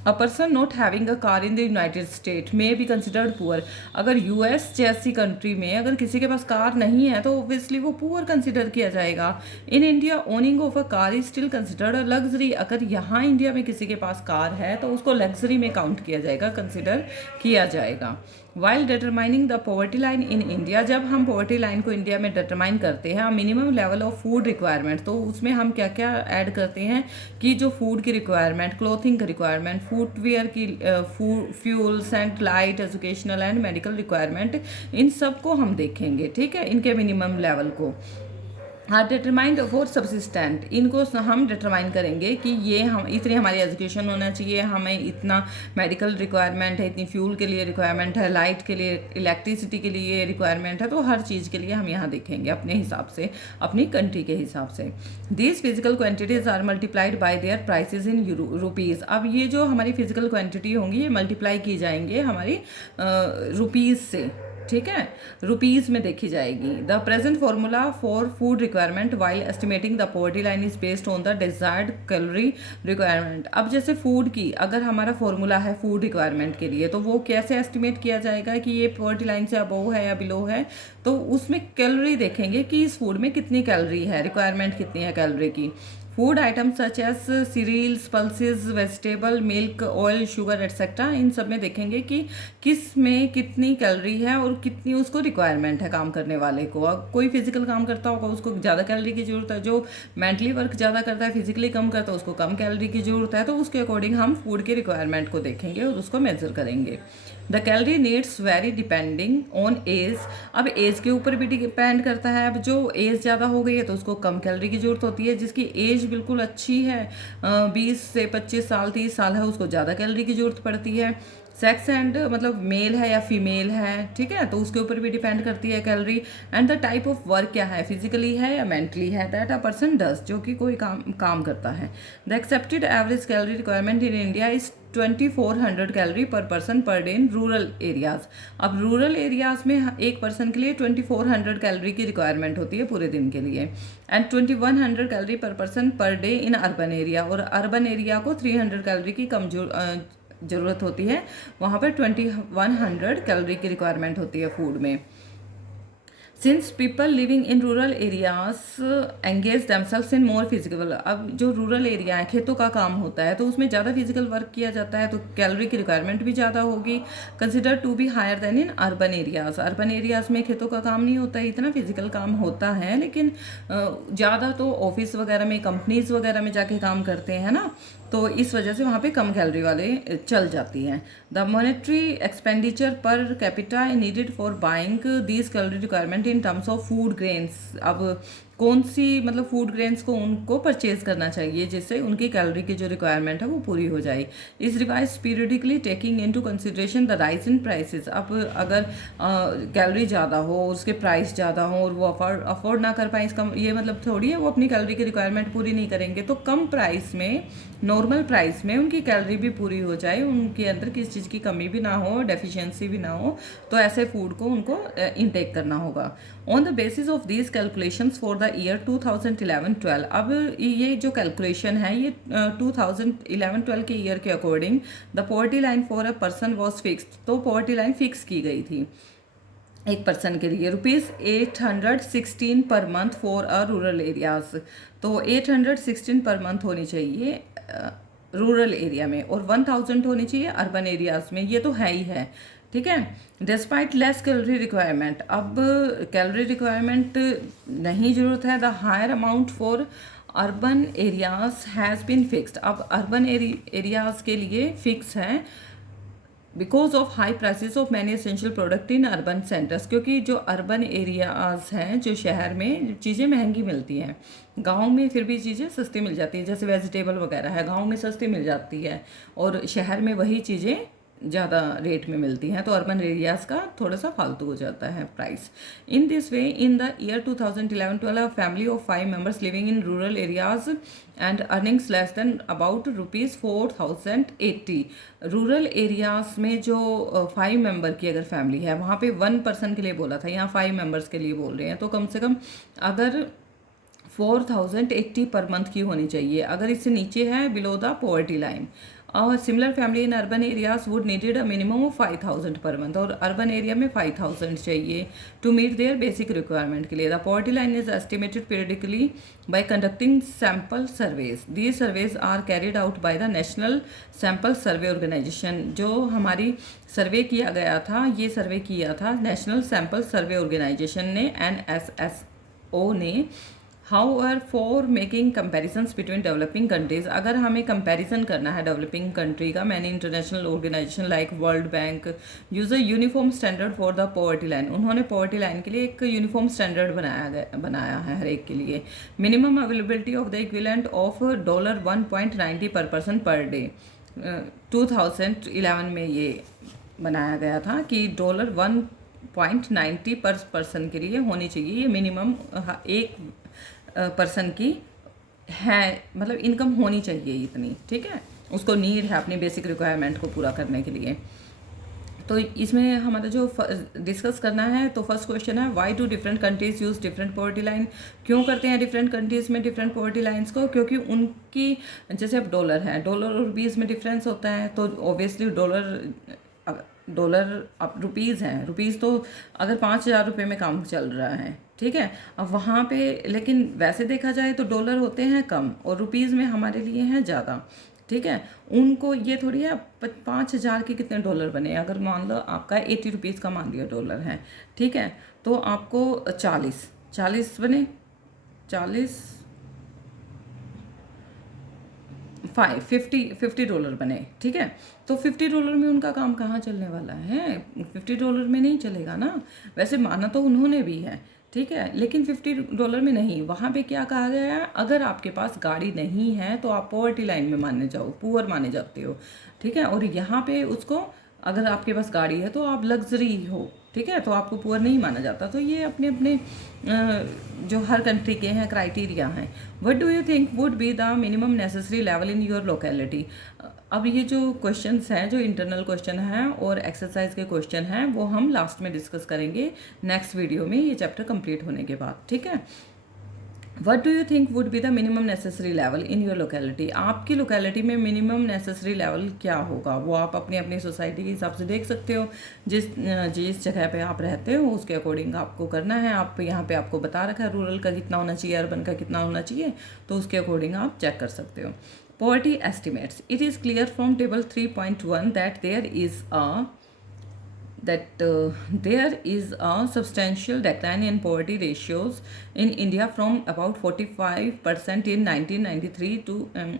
a person not having a car in the United state में बी कंसिडर्ड पुअर। अगर यूएस जैसी कंट्री में अगर किसी के पास कार नहीं है तो ऑब्वियसली वो पुअर कंसिडर किया जाएगा। In India owning of a car is still considered a luxury. अगर यहाँ इंडिया में किसी के पास कार है तो उसको लग्जरी में काउंट किया जाएगा, कंसिडर किया जाएगा। While determining the poverty line in India, जब हम पॉवर्टी लाइन को इंडिया में डिटरमाइन करते हैं minimum level of food requirement, तो उसमें हम क्या क्या ऐड करते हैं कि जो फूड की रिक्वायरमेंट, क्लोथिंग की रिक्वायरमेंट, फुटवेयर की, fuels and light, educational and medical requirement, इन सब को हम देखेंगे, ठीक है, इनके मिनिमम लेवल को। हाँ, डिटरमाइंड फॉर सब्सिस्टेंट, इनको हम डिटरमाइन करेंगे कि ये हम इतनी हमारी एजुकेशन होना चाहिए, हमें इतना मेडिकल रिक्वायरमेंट है, इतनी फ्यूल के लिए रिक्वायरमेंट है, लाइट के लिए, इलेक्ट्रिसिटी के लिए रिक्वायरमेंट है। तो हर चीज़ के लिए हम यहाँ देखेंगे अपने हिसाब से, अपनी कंट्री के हिसाब से। These physical quantities are multiplied by their prices in rupees. अब ये जो हमारी फिजिकल क्वान्टिटी होंगी ये मल्टीप्लाई की जाएंगे हमारी रुपीज़ से, ठीक है, रुपीज़ में देखी जाएगी। The present formula for food requirement while estimating the poverty line is based on the desired calorie requirement. अब जैसे फूड की अगर हमारा फॉर्मूला है फूड रिक्वायरमेंट के लिए, तो वो कैसे एस्टिमेट किया जाएगा कि ये पॉवर्टी लाइन से अबव है या बिलो है, तो उसमें कैलोरी देखेंगे कि इस फूड में कितनी कैलोरी है, रिक्वायरमेंट कितनी है कैलोरी की। Food items such as cereals, pulses, vegetable, milk, oil, sugar etcetera, इन सब में देखेंगे कि किस में कितनी कैलोरी है और कितनी उसको रिक्वायरमेंट है काम करने वाले को। अब कोई फिजिकल काम करता होगा उसको ज़्यादा कैलोरी की ज़रूरत है, जो मेंटली वर्क ज़्यादा करता है, फिजिकली कम करता है, उसको कम कैलोरी की ज़रूरत है। तो उसके अकॉर्डिंग हम फूड की रिक्वायरमेंट को देखेंगे और उसको मेजर करेंगे। The calorie needs vary depending on age. अब एज के ऊपर भी डिपेंड करता है। अब जो एज ज़्यादा हो गई है तो उसको कम कैलोरी की ज़रूरत होती है। जिसकी एज बिल्कुल अच्छी है, 20 से 25 साल 30 साल है, उसको ज़्यादा कैलोरी की ज़रूरत पड़ती है। सेक्स एंड मतलब मेल है या फीमेल है, ठीक है, तो उसके ऊपर भी डिपेंड करती है calorie. And the type of work क्या है, फिजिकली है या मेंटली है, दैट अ पर्सन डज, जो कि कोई काम करता है। The accepted average calorie requirement in India is 2400 calorie per person per day in rural areas. अब रूरल एरियाज में एक पर्सन के लिए 2400 कैलोरी की रिक्वायरमेंट होती है पूरे दिन के लिए। And 2100 calorie per person per day in urban area. और अर्बन एरिया को 300 कैलोरी की कम ज़रूरत होती है, वहाँ पर 2100 कैलोरी की रिक्वायरमेंट होती है फूड में। सिंस पीपल लिविंग इन रूरल एरियाज एंगेज दमसेल्व्स इन मोर फिजिकल। अब जो रूरल एरिया है, खेतों का काम होता है, तो उसमें ज़्यादा फिजिकल वर्क किया जाता है, तो कैलोरी की रिक्वायरमेंट भी ज़्यादा होगी। Consider to be higher than in urban areas. Urban areas में खेतों का काम नहीं होता है, इतना फिजिकल काम होता है, लेकिन ज़्यादा तो ऑफिस वगैरह में, कंपनीज वगैरह में जाके काम करते हैं ना, तो इस वजह से वहाँ पे कम कैलोरी वाले चल जाती हैं। The monetary expenditure per capita needed for buying these calorie requirement in terms of food grains. अब कौन सी मतलब फूड ग्रेन्स को उनको परचेज करना चाहिए जिससे उनकी कैलोरी की जो रिक्वायरमेंट है वो पूरी हो जाए। इस revise periodically taking into consideration the rise in prices. अब अगर कैलोरी ज़्यादा हो, उसके प्राइस ज़्यादा हो और वो अफोर्ड ना कर पाए, इसका ये मतलब थोड़ी है वो अपनी कैलोरी की रिक्वायरमेंट पूरी नहीं करेंगे। तो कम प्राइस में, नॉर्मल प्राइस में उनकी कैलोरी भी पूरी हो जाए, उनके अंदर किसी चीज़ की कमी भी ना हो, डेफिशिएंसी भी ना हो, तो ऐसे फूड को उनको इनटेक करना होगा। On the basis of these calculations for the year 2011-12। अब ये जो कैलकुलेशन है ये 2011-12 के ईयर के according the poverty line for a person was fixed. तो पॉवर्टी लाइन फिक्स की गई थी एक पर्सन के लिए, ₹816 per month for a rural areas. तो 816 पर मंथ होनी चाहिए रूरल एरिया में और 1000 होनी चाहिए अर्बन एरियाज में। ये तो है ही है, ठीक है। Despite less calorie requirement. अब कैलोरी रिक्वायरमेंट नहीं ज़रूरत है, the higher amount for urban areas has been fixed. अब अर्बन एरियाज के लिए फिक्स है because of high prices of many essential product in urban centres. क्योंकि जो अर्बन एरियाज हैं, जो शहर में चीज़ें महंगी मिलती हैं, गांव में फिर भी चीज़ें सस्ती मिल जाती है, जैसे वेजिटेबल वगैरह है, गांव में सस्ती मिल जाती है और शहर में वही चीज़ें ज़्यादा रेट में मिलती हैं, तो अर्बन एरियाज़ का थोड़ा सा फालतू हो जाता है price. In this way in the year 2011-12 family of 5 members living in rural areas and earnings less than about ₹4080। Rural areas में जो 5 मेंबर की अगर फैमिली है, वहाँ पे 1 पर्सन के लिए बोला था, यहाँ 5 मेंबर्स के लिए बोल रहे हैं, तो कम से कम अगर 4080 पर मंथ की होनी चाहिए। अगर इससे नीचे है, बिलो द पॉवर्टी लाइन। और similar family in urban areas would needed a minimum of 5000 per month. और अर्बन एरिया में 5000 चाहिए to meet their basic requirement के लिए। The poverty line is estimated periodically by conducting sample surveys. These surveys are carried out by the national sample survey organisation. जो हमारी सर्वे किया गया था, ये सर्वे किया था नेशनल सैम्पल सर्वे ऑर्गेनाइजेशन ने, NSSO ने। However for making comparisons between developing countries. अगर हमें कंपैरिजन करना है डेवलपिंग कंट्री का, मैंने international organisation like world bank use a uniform standard for the poverty line. उन्होंने पॉवर्टी लाइन के लिए एक यूनिफॉर्म स्टैंडर्ड बनाया है हर एक के लिए। Minimum availability of the equivalent of $1.90 पर पर्सन पर डे। 2011 में ये बनाया गया था कि $1.90 पर पर्सन के लिए होनी चाहिए, ये मिनिमम एक पर्सन की है, मतलब इनकम होनी चाहिए इतनी, ठीक है, उसको नीड है अपनी बेसिक रिक्वायरमेंट को पूरा करने के लिए। तो इसमें हमारा जो डिस्कस करना है, तो फर्स्ट क्वेश्चन है why do different countries use different poverty line. क्यों करते हैं डिफरेंट कंट्रीज में डिफरेंट पॉवर्टी लाइंस को? क्योंकि उनकी, जैसे अब डॉलर है, डॉलर और रुपीज़ में डिफरेंस होता है, तो ऑब्वियसली डॉलर अब रुपीज़ हैं, रुपीज़ तो अगर 5000 रुपये में काम चल रहा है, ठीक है। अब वहाँ पे लेकिन वैसे देखा जाए तो डॉलर होते हैं कम और रुपीज़ में हमारे लिए हैं ज़्यादा। ठीक है। उनको ये थोड़ी है 5,000 के कितने डॉलर बने, अगर मान लो आपका 80 रुपीज़ का मान लिया डॉलर है। ठीक है। तो आपको 40 बने, 40 $50 बने। ठीक है। तो $50 में उनका काम कहाँ चलने वाला है, $50 में नहीं चलेगा ना। वैसे माना तो उन्होंने भी है, ठीक है, लेकिन $50 में नहीं। वहाँ पे क्या कहा गया है, अगर आपके पास गाड़ी नहीं है तो आप पॉवर्टी लाइन में माने जाओ, पुअर माने जाते हो। ठीक है। और यहाँ पे उसको, अगर आपके पास गाड़ी है तो आप लग्जरी हो, ठीक है, तो आपको पुअर नहीं माना जाता। तो ये अपने अपने जो हर कंट्री के हैं क्राइटेरिया हैं। What do you think would be the minimum necessary level in your locality. अब ये जो क्वेश्चंस हैं, जो इंटरनल क्वेश्चन हैं और एक्सरसाइज के क्वेश्चन हैं, वो हम लास्ट में डिस्कस करेंगे नेक्स्ट वीडियो में, ये चैप्टर कंप्लीट होने के बाद। ठीक है। What do you think would be the minimum necessary level in your locality. आपकी लोकेलिटी में मिनिमम नेसेसरी लेवल क्या होगा, वो आप अपनी अपनी सोसाइटी के हिसाब से देख सकते हो। जिस जिस जगह पे आप रहते हो उसके अकॉर्डिंग आपको करना है। आप यहाँ पे आपको बता रखा है रूरल का कितना होना चाहिए, अर्बन का कितना होना चाहिए, तो उसके अकॉर्डिंग आप चेक कर सकते हो। Poverty estimates. It is clear from table 3.1 that there is a substantial decline in poverty ratios in India from about 45% in 1993 to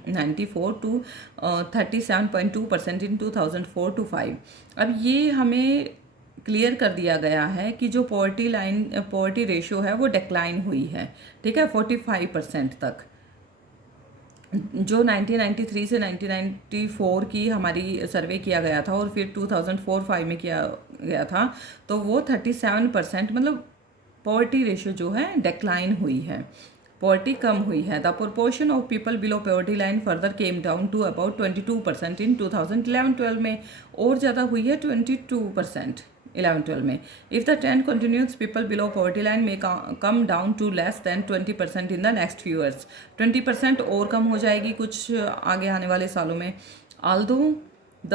94 to 37.2% in 2004 to 5। अब ये हमें क्लियर कर दिया गया है कि जो पॉवर्टी रेशियो है वो डिक्लाइन हुई है। ठीक है। 45% तक, जो 1993 से 1994 की हमारी सर्वे किया गया था और फिर 2004-5 में किया गया था, तो वो 37%, मतलब पॉवर्टी रेशियो जो है डिक्लाइन हुई है, पॉवर्टी कम हुई है। The proportion of people below poverty line further came down to about 22% in 2011-12 में, और ज़्यादा हुई है 22% 11-12 में। If the trend continues people below poverty line में come down to less than 20% in the next few years. 20% और कम हो जाएगी कुछ आगे आने वाले सालों में। Although the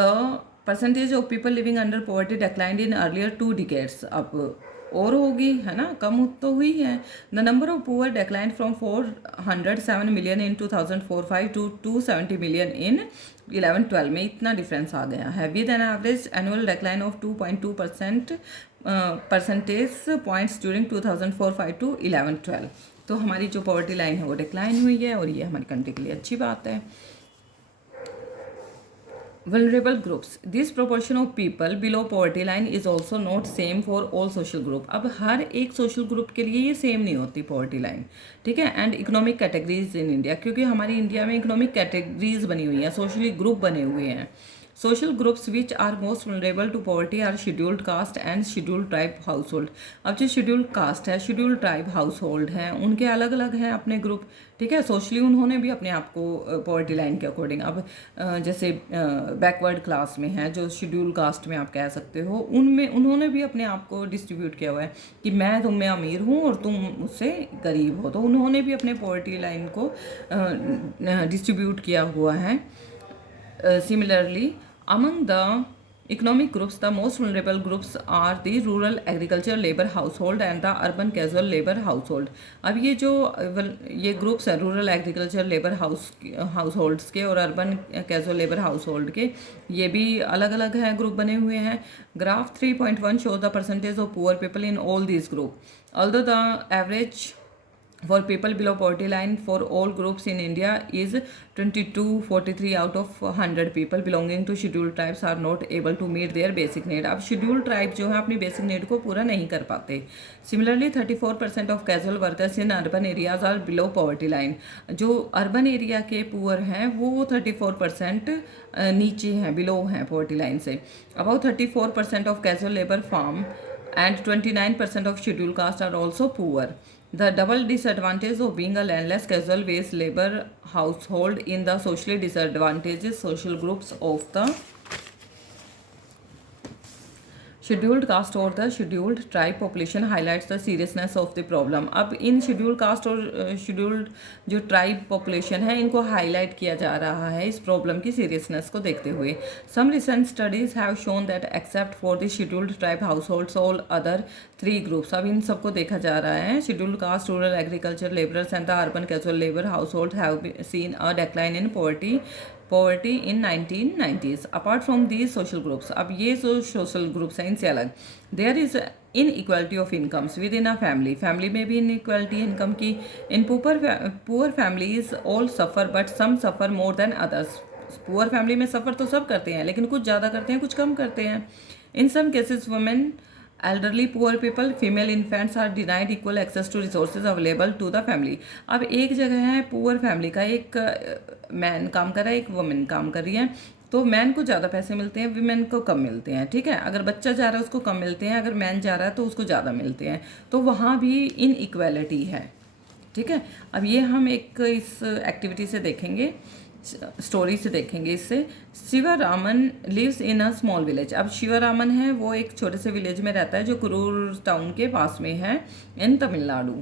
percentage of people living under poverty declined in earlier 2 decades, अब और होगी, है ना, कम तो हुई है। The number of poor declined from 407 million in 2004-5 to 270 million in 11-12 में, इतना डिफरेंस आ गया है। With an average annual decline of 2.2% percentage points during 2004-5 to 11-12। तो हमारी जो पॉवर्टी लाइन है वो डिक्लाइन हुई है, और ये हमारी कंट्री के लिए अच्छी बात है। Vulnerable groups. This proportion of people below poverty line is also not same for all social group. अब हर एक सोशल ग्रुप के लिए ये सेम नहीं होती पॉवर्टी लाइन। ठीक है। And economic categories in India, क्योंकि हमारी इंडिया में इकोनॉमिक कैटेगरीज बनी हुई हैं, सोशली ग्रुप बने हुए हैं। Social groups which are most vulnerable to poverty are scheduled caste and scheduled tribe household. अब जो शेड्यूल्ड कास्ट है, शेड्यूल्ड ट्राइब हाउस होल्ड हैं, उनके अलग अलग हैं अपने ग्रुप। ठीक है। सोशली उन्होंने भी अपने आप को पॉवर्टी लाइन के अकॉर्डिंग, अब जैसे बैकवर्ड क्लास में है, जो शेड्यूल कास्ट में आप कह सकते हो, उनमें उन्होंने भी अपने आप को डिस्ट्रीब्यूट किया हुआ है कि मैं तुम में अमीर हूँ और तुम मुझसे गरीब हो, तो उन्होंने भी अपने पॉवर्टी लाइन को डिस्ट्रीब्यूट किया हुआ है। Similarly, among the economic groups, the most vulnerable groups are the rural agriculture labor household and the urban casual labor household। अब ये जो ये ग्रुप्स हैं रूरल एग्रीकल्चर लेबर हाउसहोल्ड्स के और अर्बन कैजुअल लेबर हाउसहोल्ड के, ये भी अलग अलग हैं, ग्रुप बने हुए हैं। Graph 3.1 shows the percentage of poor people in all these groups. Although the average for people below poverty line for all groups in India is 2243 out of 100 people belonging to scheduled tribes are not able to meet their basic need। अब scheduled tribe जो है अपनी basic need को पूरा नहीं कर पाते। Similarly 34% of casual workers in urban areas are below poverty line। जो urban area के पुअर हैं वो 34% नीचे हैं, below हैं poverty line से। About 34% of casual labor farm and 29% of scheduled caste are also poor। The double disadvantage of being a landless casual wage labor household in the socially disadvantaged social groups of the scheduled caste और the scheduled tribe population highlights the seriousness of the problem. अब इन scheduled caste और scheduled जो tribe population है इनको highlight किया जा रहा है इस प्रॉब्लम की सीरियसनेस को देखते हुए। Some recent studies have shown that except for the scheduled tribe households all other 3 groups. अब इन सबको देखा जा रहा है। Scheduled caste, rural agriculture labourers and the urban casual labour household have seen a decline in poverty in 1990s। Apart from these social groups, अब ये जो सोशल ग्रुप्स हैं इनसे अलग, there is inequality of incomes within a family. Family में भी inequality income की। In poor families all suffer but some suffer more than others. Poor family में सफ़र तो सब करते हैं लेकिन कुछ ज़्यादा करते हैं कुछ कम करते हैं। In some cases women, elderly poor people, female infants are denied equal access to resources available to the family। अब एक जगह है पुअर फैमिली का, एक मैन काम कर रहा है एक वुमेन काम कर रही है, तो मैन को ज़्यादा पैसे मिलते हैं वीमेन को कम मिलते हैं। ठीक है, अगर बच्चा जा रहा है उसको कम मिलते हैं, अगर मैन जा रहा है तो उसको ज़्यादा मिलते हैं। तो वहाँ भी इन इक्वेलिटी है। ठीक है, अब ये हम एक इस एक्टिविटी से देखेंगे, स्टोरी से देखेंगे इससे। Shivaraman lives in a small village. अब शिवरामन है वो एक छोटे से विलेज में रहता है जो करूर टाउन के पास में है इन तमिलनाडु।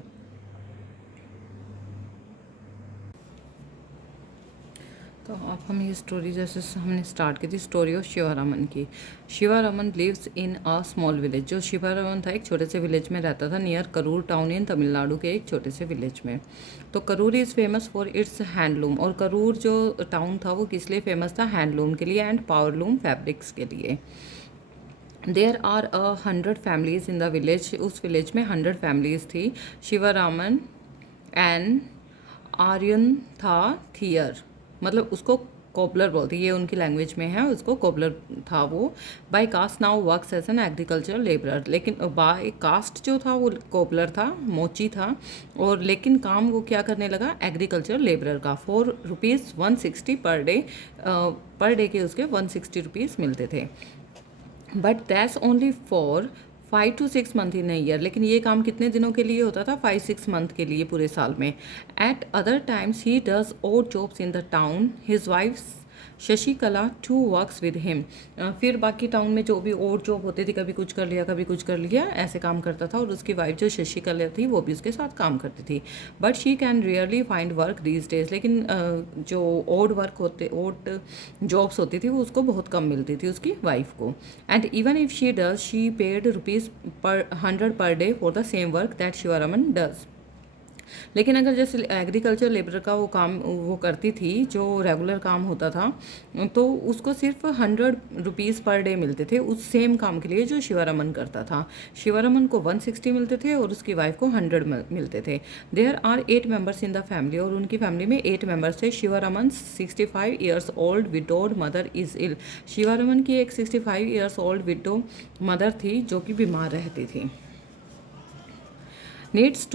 तो अब हम ये स्टोरी जैसे हमने स्टार्ट की थी स्टोरी ऑफ शिवरामन की। Shivaraman lives in a small village. जो शिवरामन था एक छोटे से विलेज में रहता था near Karur town in Tamil Nadu के एक छोटे से विलेज में। तो Karur is famous for its handloom. और करूर जो टाउन था वो किस लिए फेमस था? हैंडलूम के लिए एंड पावरलूम फैब्रिक्स के लिए। There are 100 families in the village. उस विलेज में 100 फैमिलीज थी। शिवरामन एंड आर्यन था थियर, मतलब उसको कोबलर बोलते हैं, ये उनकी लैंग्वेज में है, उसको कोबलर था वो। By caste now works as an agricultural labourer. लेकिन बाय कास्ट जो था वो कोबलर था, मोची था, और लेकिन काम वो क्या करने लगा? एग्रीकल्चरल लेबरर का। ₹160 पर डे के उसके 160 रुपीज़ मिलते थे। But that's only for 5 to 6 month in year. लेकिन ये काम कितने दिनों के लिए होता था? 5-6 मंथ के लिए पूरे साल में। At other times he does odd jobs in the town. His wife Shashikala too works with him. फिर बाकी टाउन में जो भी ओड जॉब होती थी, कभी कुछ कर लिया कभी कुछ कर लिया, ऐसे काम करता था। और उसकी वाइफ जो शशिकला थी वो भी उसके साथ काम करती थी। But she can rarely find work these days. लेकिन जो ओड जॉब्स होती थी वो उसको बहुत कम मिलती थी उसकी वाइफ को। And even if she does she paid ₹100 per day for the same work that Sivaraman does. लेकिन अगर जैसे एग्रीकल्चर लेबर का वो काम वो करती थी, जो रेगुलर काम होता था, तो उसको सिर्फ 100 रुपीज़ पर डे मिलते थे उस सेम काम के लिए जो शिवरामन करता था। शिवरामन को 160 मिलते थे और उसकी वाइफ को 100 मिलते थे। There are 8 members in the family. और उनकी फैमिली में 8 मेंबर्स थे। Sivaraman 65 years old widowed mother is ill. Sivaraman की एक 65 ईयर्स ओल्ड विडो मदर थी जो कि बीमार रहती थी। Needs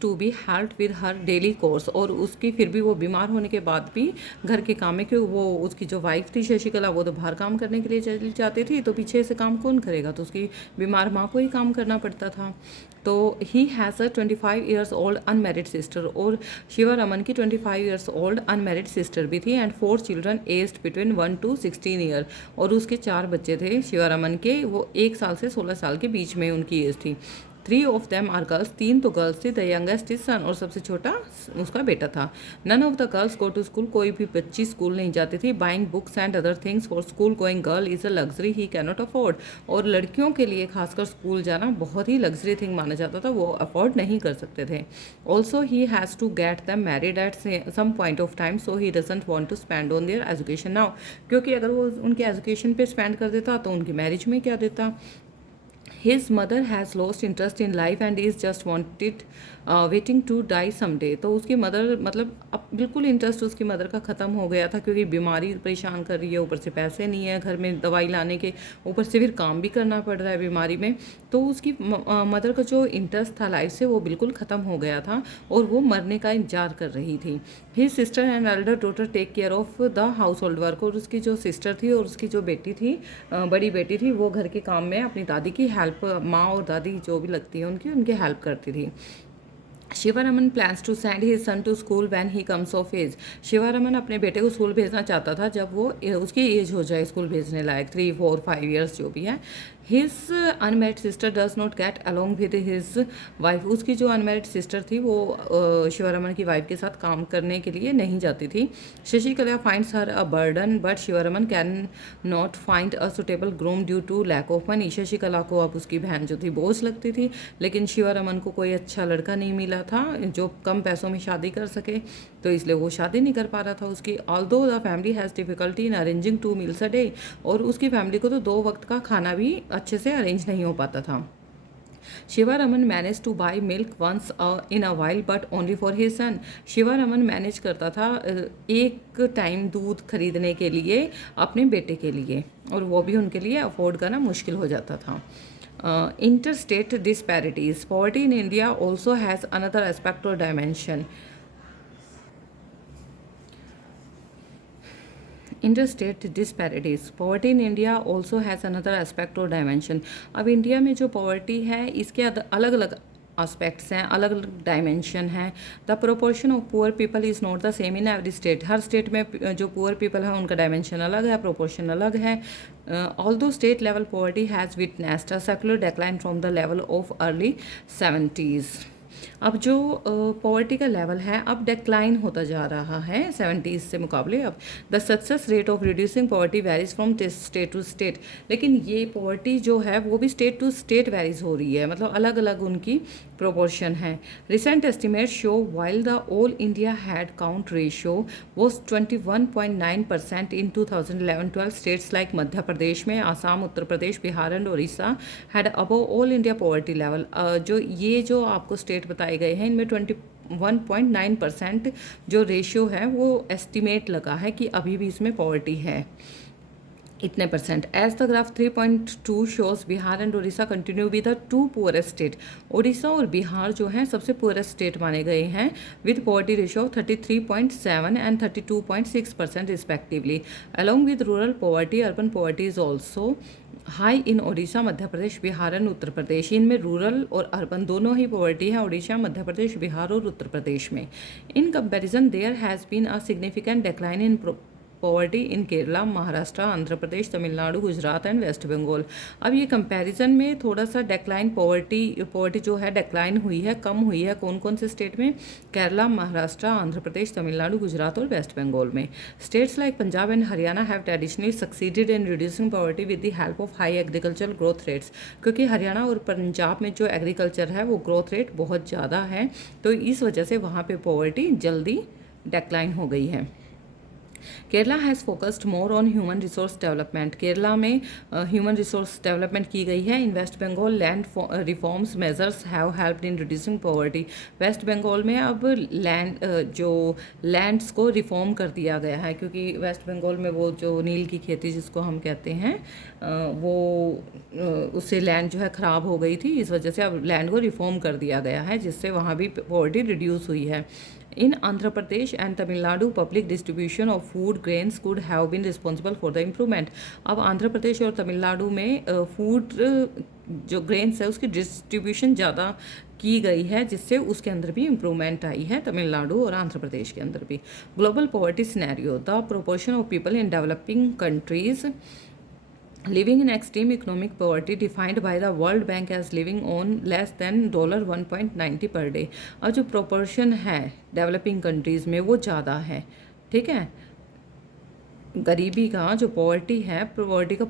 to be help with her daily chores. और उसकी फिर भी वो बीमार होने के बाद भी घर के काम में, क्योंकि वो उसकी जो वाइफ थी शशिकला वो तो बाहर काम करने के लिए चली जाती थी, तो पीछे से काम कौन करेगा? तो उसकी बीमार माँ को ही काम करना पड़ता था। तो he has a 25 years old unmarried sister. और शिवरामन की 25 ईयर्स ओल्ड अनमेरिड सिस्टर भी थी। And 4 children aged between 1 to 16 year. और उसके 4 बच्चे थे शिवरामन के, वो 1 साल से 16 साल के बीच में उनकी एज थी। 3 ऑफ देम आर गर्ल्स। 3 तो गर्ल्स थी। The youngest is son. और सबसे छोटा उसका बेटा था। None of the girls go to school. कोई भी बच्ची स्कूल नहीं जाती थी। Buying books and other things for school going girl is a luxury he cannot afford. और लड़कियों के लिए खासकर स्कूल जाना बहुत ही लग्जरी थिंग माना जाता था, वो अफोर्ड नहीं कर सकते थे। Also he has to get them married at some point of time, so he doesn't want to spend on their education now. क्योंकि अगर वो उनके एजुकेशन पे स्पेंड कर देता तो उनकी मैरिज में क्या देता। His mother has lost interest in life and is just waiting to die someday. तो उसकी मदर, मतलब अब बिल्कुल इंटरेस्ट उसकी मदर का ख़त्म हो गया था, क्योंकि बीमारी परेशान कर रही है, ऊपर से पैसे नहीं है घर में दवाई लाने के, ऊपर से फिर काम भी करना पड़ रहा है बीमारी में। तो उसकी मदर का जो इंटरेस्ट था लाइफ से वो बिल्कुल ख़त्म हो गया था और वो मरने का इंतजार कर रही थी। His sister and elder daughter take care of the household work. और उसकी जो सिस्टर थी और उसकी जो बेटी थी, बड़ी बेटी थी, वो घर के काम में अपनी दादी की हेल्प, माँ और दादी जो भी लगती है उनकी हेल्प करती थी। Shivaraman plans to send his son to school when he comes of age. Shivaraman अपने बेटे को स्कूल भेजना चाहता था जब वो उसकी एज हो जाए स्कूल भेजने लायक, 3 4 5 ईयर्स जो भी है। His unmarried sister does not get along with his wife. उसकी जो अनमेरिड सिस्टर थी वो शिवारमन की वाइफ के साथ काम करने के लिए नहीं जाती थी। Shashikala finds her a burden but Shivaraman can not find a suitable groom due to lack of money. Shashikala को अब उसकी बहन जो थी बोझ लगती थी, लेकिन शिवारमन को कोई अच्छा लड़का नहीं मिला था जो कम पैसों में शादी कर सके, तो इसलिए वो शादी नहीं कर पा रहा था उसकी। Although the family has difficulty in arranging 2 meals a day. और उसकी फैमिली को तो 2 वक्त का खाना भी अच्छे से अरेंज नहीं हो पाता था। Shivaraman manage to buy milk once in a while but only for his son. Shivaraman manage करता था एक टाइम दूध खरीदने के लिए अपने बेटे के लिए, और वो भी उनके लिए अफोर्ड करना मुश्किल हो जाता था। Interstate disparities. Poverty in India also has another aspect or dimension. Interstate disparities. Poverty in India also has another aspect or dimension. अब इंडिया में जो पॉवर्टी है इसके अलग अलग एस्पेक्ट्स हैं, अलग अलग डायमेंशन हैं। The proportion of poor people is not the same in every state. Her state में जो पुअर पीपल है उनका डायमेंशन अलग है, प्रोपोर्शन अलग है। Although state level poverty has witnessed a secular decline from the level of early 70s। अब जो पॉवर्टी का लेवल है अब डिक्लाइन होता जा रहा है 70s से मुकाबले। अब the success rate of reducing poverty varies from state to state. लेकिन ये पॉवर्टी जो है वो भी स्टेट टू स्टेट वेरीज हो रही है, मतलब अलग अलग उनकी प्रोपोर्शन है। Recent estimate show while the all India head count ratio was 21.9% in 2011-12, states like Madhya Pradesh में Assam, Uttar Pradesh, Bihar and Orissa had above all India poverty level. जो आपको स्टेट बताए गए हैं इनमें 21.9% जो रेशियो है वो एस्टिमेट लगा है कि अभी भी इसमें पॉवर्टी है, इतने percent. As the graph 3.2 shows Bihar and Orissa continue be the 2 poorest state. Orissa और बिहार जो हैं सबसे पुअरेस्ट स्टेट माने गए हैं with poverty ratio of 33.7 and 32.6% respectively. Along with rural poverty urban poverty is also high in Odisha, Madhya Pradesh, Bihar and Uttar Pradesh. इनमें रूरल और urban दोनों ही पॉवर्टी है ओडिशा, मध्य प्रदेश, बिहार और उत्तर प्रदेश में। In comparison there has been a significant decline in poverty in Kerala, Maharashtra, Andhra Pradesh, Tamil Nadu, Gujarat and West Bengal. अब ये comparison में थोड़ा सा डिक्लाइन पॉवर्टी जो है डिक्लाइन हुई है, कम हुई है। कौन कौन से स्टेट में? केरला, महाराष्ट्र, आंध्र प्रदेश, तमिलनाडु, गुजरात और वेस्ट बंगाल में। States like Punjab and Haryana have traditionally succeeded in reducing poverty with the help of high agriculture growth rates. क्योंकि हरियाणा और पंजाब में जो एग्रीकल्चर है वो ग्रोथ रेट बहुत ज़्यादा है, तो इस वजह से वहाँ पे पॉवर्टी जल्दी डिक्लाइन हो गई है। Kerala has focused more on human resource development. Kerala में ह्यूमन रिसोर्स डेवलपमेंट की गई है। In West Bengal land reforms measures have helped in reducing poverty. West Bengal में अब लैंड्स को रिफॉर्म कर दिया गया है, क्योंकि वेस्ट बंगाल में वो जो नील की खेती जिसको हम कहते हैं उससे लैंड जो है ख़राब हो गई थी, इस वजह से अब लैंड को रिफॉर्म कर दिया गया है, जिससे वहाँ भी पॉवर्टी रिड्यूस हुई है। In Andhra Pradesh and Tamil Nadu, public distribution of food grains could have been responsible for the improvement. अब आंध्र प्रदेश और तमिलनाडु में फूड जो ग्रेन्स है उसकी डिस्ट्रीब्यूशन ज़्यादा की गई है, जिससे उसके अंदर भी इम्प्रूवमेंट आई है, तमिलनाडु और आंध्र प्रदेश के अंदर भी। Global poverty scenario, the proportion of people in developing countries living in extreme economic poverty defined by the World Bank as living on less than $1.90 per day। अब जो प्रोपोर्शन है डेवलपिंग कंट्रीज़ में वो ज़्यादा है, ठीक है। गरीबी का जो पॉवर्टी है, पॉवर्टी का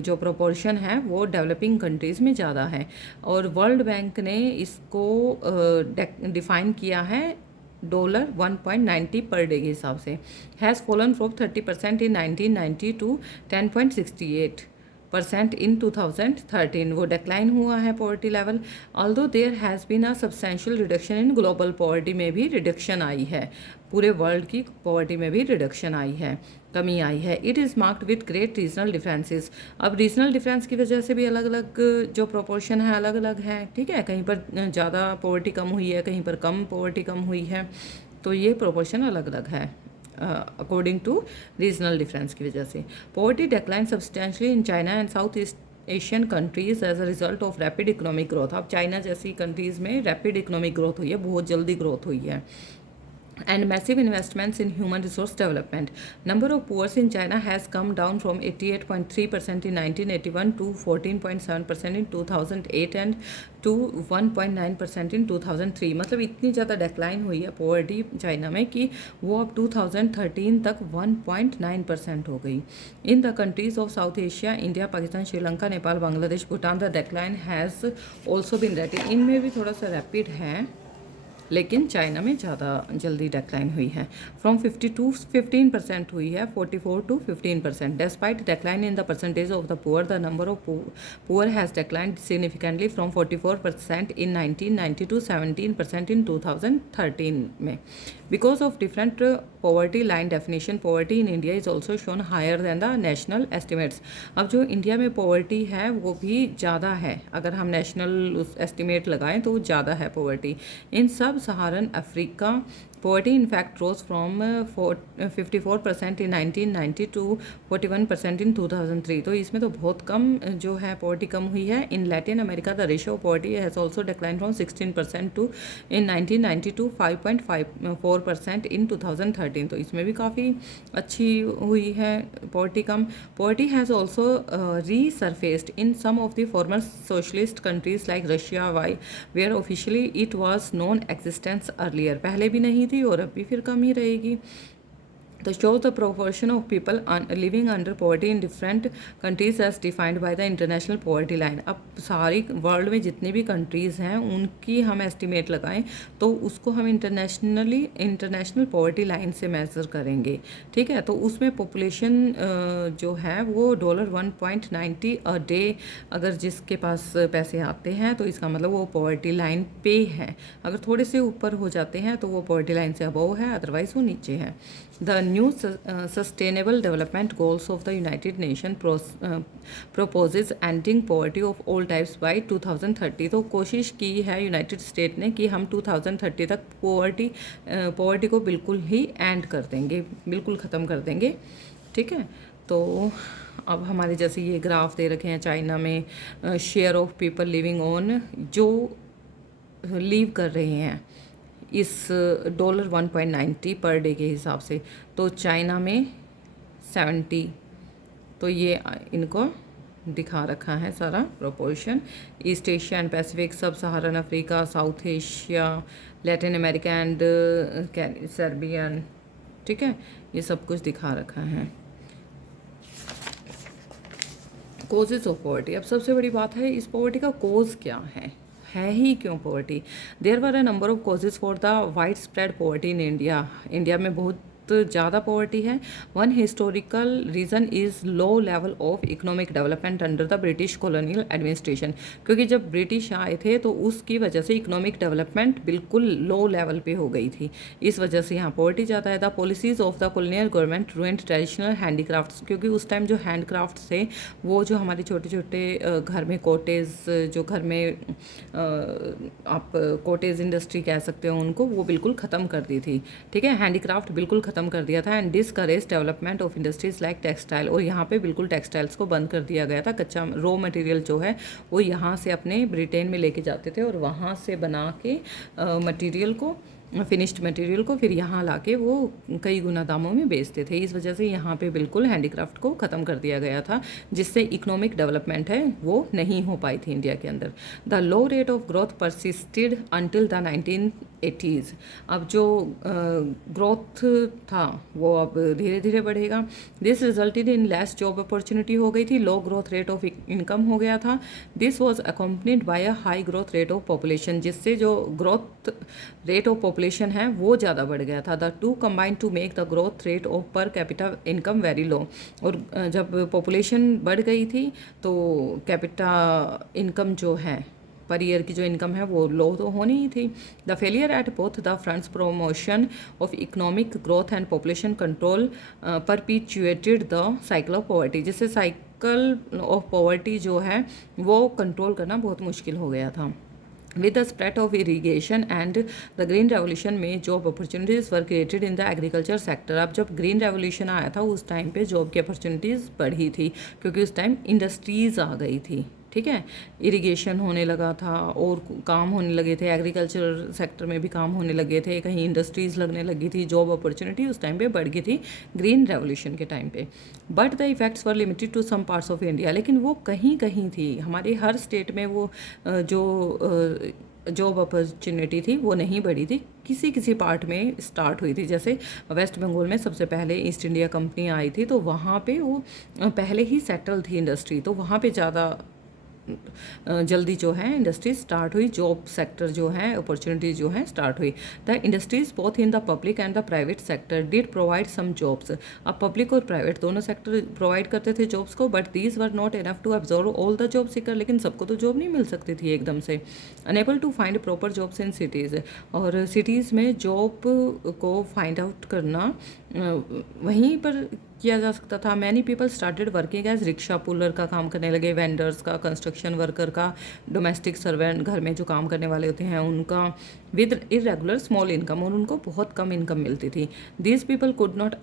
जो प्रोपोर्शन है वो डेवलपिंग कंट्रीज़ में ज़्यादा है, और वर्ल्ड बैंक ने इसको डिफ़ाइन किया है $1.90 पर डे के हिसाब से। Has fallen from 30% in 1990 to 10.68% in 2013। वो डिक्लाइन हुआ है poverty level. Although there has been a substantial reduction in global poverty में भी रिडक्शन आई है, पूरे वर्ल्ड की पॉवर्टी में भी रिडक्शन आई है, कमी आई है। It is marked with great regional differences. अब रीजनल डिफरेंस की वजह से भी अलग अलग जो प्रोपोर्शन है अलग अलग है, ठीक है। कहीं पर ज़्यादा पॉवर्टी कम हुई है, कहीं पर कम पॉवर्टी कम हुई है, तो ये प्रोपोर्शन अलग अलग है अकॉर्डिंग टू रीजनल डिफरेंस की वजह से। Poverty declined substantially in China and south east Asian countries as a result of rapid economic growth. अब चाइना जैसी कंट्रीज़ में रैपिड इकोनॉमिक ग्रोथ हुई है, बहुत जल्दी ग्रोथ हुई है। And massive investments in human resource development. Number of poor in China has come down from 88.3% in 1981 to 14.7% in 2008 and to 1.9% in 2003। मतलब इतनी ज़्यादा डेक्लाइन हुई है पॉवर्टी चाइना में कि वो अब 2013 तक 1.9% हो गई। In the countries of south Asia, India, Pakistan, Sri Lanka, Nepal, Bangladesh, Bhutan, the decline has also been rapid. इनमें भी थोड़ा सा रैपिड है, लेकिन चाइना में ज़्यादा जल्दी डेक्लाइन हुई है। फ्रॉम 50 टू 15% हुई है, 44 to 15%। Despite decline in the percentage of the poor, the number of poor has declined significantly from 44% in 1990 to 17% in 2013 में। Because of different poverty line definition, poverty in India is also shown higher than the national estimates. अब जो India में poverty है वो भी ज़्यादा है, अगर हम नेशनल एस्टिमेट लगाएं तो ज़्यादा है पॉवर्टी। इन सब Saharan Africa, poverty in fact rose from 54% in 1990 to 41% in 2003। तो इसमें तो बहुत कम जो है पॉवर्टी कम हुई है। In Latin America the ratio of poverty has also decline from 16% to in 1990 to 5.54% in 2013। तो इसमें भी काफ़ी अच्छी हुई है पॉवर्टी कम। Poverty has also resurfaced in some of the former socialist countries like Russia, why where officially it was non existence earlier. पहले भी नहीं थी और अब भी फिर कम ही रहेगी। तो shows the proportion of people living under poverty in different countries as defined by the international poverty line। अब सारी वर्ल्ड में जितनी भी कंट्रीज़ हैं उनकी हम एस्टिमेट लगाएं तो उसको हम इंटरनेशनल पॉवर्टी लाइन से मेज़र करेंगे, ठीक है। तो उसमें पॉपुलेशन जो है वो $1.90 अ डे अगर जिसके पास पैसे आते हैं तो इसका मतलब वो पॉवर्टी लाइन पे है। अगर थोड़े से ऊपर हो जाते हैं तो वो पॉवर्टी लाइन से अबव है, अदरवाइज वो नीचे है। The new Sustainable Development Goals of the United Nations proposes ending poverty of all types by 2030। तो कोशिश की है यूनाइटेड स्टेट ने कि हम 2030 तक पॉवर्टी को बिल्कुल ही एंड कर देंगे, बिल्कुल ख़त्म कर देंगे, ठीक है। तो अब हमारे जैसे ये ग्राफ दे रखे हैं चाइना में share of people living on, जो लीव कर रहे हैं इस $1.90 पर डे के हिसाब से, तो चाइना में 70। तो ये इनको दिखा रखा है सारा proportion. East Asia and Pacific, sub Saharan Africa, South Asia, Latin America and Caribbean, ठीक है, ये सब कुछ दिखा रखा है। Causes of poverty. अब सबसे बड़ी बात है इस पॉवर्टी का कोज क्या है ही क्यों poverty. There were a number of causes for the widespread poverty in India. India में बहुत ज़्यादा पॉवर्टी है। One historical reason is low level of economic development under the British colonial administration. क्योंकि जब ब्रिटिश आए थे तो उसकी वजह से इकोनॉमिक डेवलपमेंट बिल्कुल लो लेवल पे हो गई थी, इस वजह से यहाँ पॉवर्टी ज़्यादा है। The policies of the colonial government ruined traditional handicrafts. क्योंकि उस टाइम जो हैंडक्राफ्ट थे वो जो हमारे छोटे छोटे घर में कोटेज, जो घर में आप कोटेज इंडस्ट्री कह सकते हो उनको, वो बिल्कुल ख़त्म कर दी थी, ठीक है। हैंडीक्राफ्ट बिल्कुल ख़त्म कर दिया था। And discourage development of industries like textile. और यहाँ पे बिल्कुल टेक्सटाइल्स को बंद कर दिया गया था। कच्चा रॉ मटेरियल जो है वो यहाँ से अपने ब्रिटेन में लेके जाते थे और वहाँ से बना के मटेरियल को, फिनिश्ड मटेरियल को फिर यहाँ लाके वो कई गुना दामों में बेचते थे। इस वजह से यहाँ पे बिल्कुल हैंडीक्राफ्ट को ख़त्म कर दिया गया था, जिससे इकोनॉमिक डेवलपमेंट है वो नहीं हो पाई थी इंडिया के अंदर। The low rate of growth persisted until the 1980s। अब जो ग्रोथ था वो अब धीरे धीरे बढ़ेगा। This resulted in less job opportunity हो गई थी, लो ग्रोथ रेट ऑफ इनकम हो गया था। This was accompanied by a high growth rate of population, जिससे जो ग्रोथ रेट ऑफ पॉपुलेशन है वो ज़्यादा बढ़ गया था। The two combine to make the growth rate of per capita income very low. और जब पॉपुलेशन बढ़ गई थी तो कैपिटा इनकम जो है पर ईयर की जो इनकम है वो लो तो होनी ही थी। The failure at both the fronts promotion of economic growth and population control perpetuated the cycle of poverty, जिससे साइकिल ऑफ पॉवर्टी जो है वो कंट्रोल करना बहुत मुश्किल हो गया था। With the spread of irrigation and the green revolution में job opportunities were created in the agriculture sector. अब जब ग्रीन रेवोल्यूशन आया था उस टाइम पे जॉब की अपॉर्चुनिटीज़ बढ़ी थी, क्योंकि उस टाइम इंडस्ट्रीज़ आ गई थी। ठीक है, इरिगेशन होने लगा था और काम होने लगे थे, एग्रीकल्चर सेक्टर में भी काम होने लगे थे, कहीं इंडस्ट्रीज़ लगने लगी थी, जॉब अपॉर्चुनिटी उस टाइम पे बढ़ गई थी ग्रीन रेवोल्यूशन के टाइम पे। But the effects were limited to some parts of India, लेकिन वो कहीं कहीं थी, हमारे हर स्टेट में वो जो जॉब अपॉर्चुनिटी थी वो नहीं बढ़ी थी, किसी किसी पार्ट में स्टार्ट हुई थी। जैसे वेस्ट बंगाल में सबसे पहले ईस्ट इंडिया कंपनी आई थी, तो वहाँ पे वो पहले ही सेटल थी इंडस्ट्री, तो वहाँ पे ज़्यादा जल्दी जो है इंडस्ट्री स्टार्ट हुई, जॉब सेक्टर जो है अपॉर्चुनिटीज जो है स्टार्ट हुई। The industries both in the public and the private sector did provide some jobs. अब पब्लिक और प्राइवेट दोनों सेक्टर प्रोवाइड करते थे जॉब्स को, but these were not enough to absorb all the job seeker, लेकिन सबको तो जॉब नहीं मिल सकती थी एकदम से। Unable to find proper jobs in cities, और सिटीज़ में जॉब को फाइंड आउट करना वहीं पर किया जा सकता था। Many people started working as rickshaw puller का काम करने लगे, वेंडर्स का, कंस्ट्रक्शन वर्कर का, डोमेस्टिक सर्वेंट घर में जो काम करने वाले होते हैं उनका, विद इरेगुलर स्मॉल इनकम, और उनको बहुत कम इनकम मिलती थी। These people could not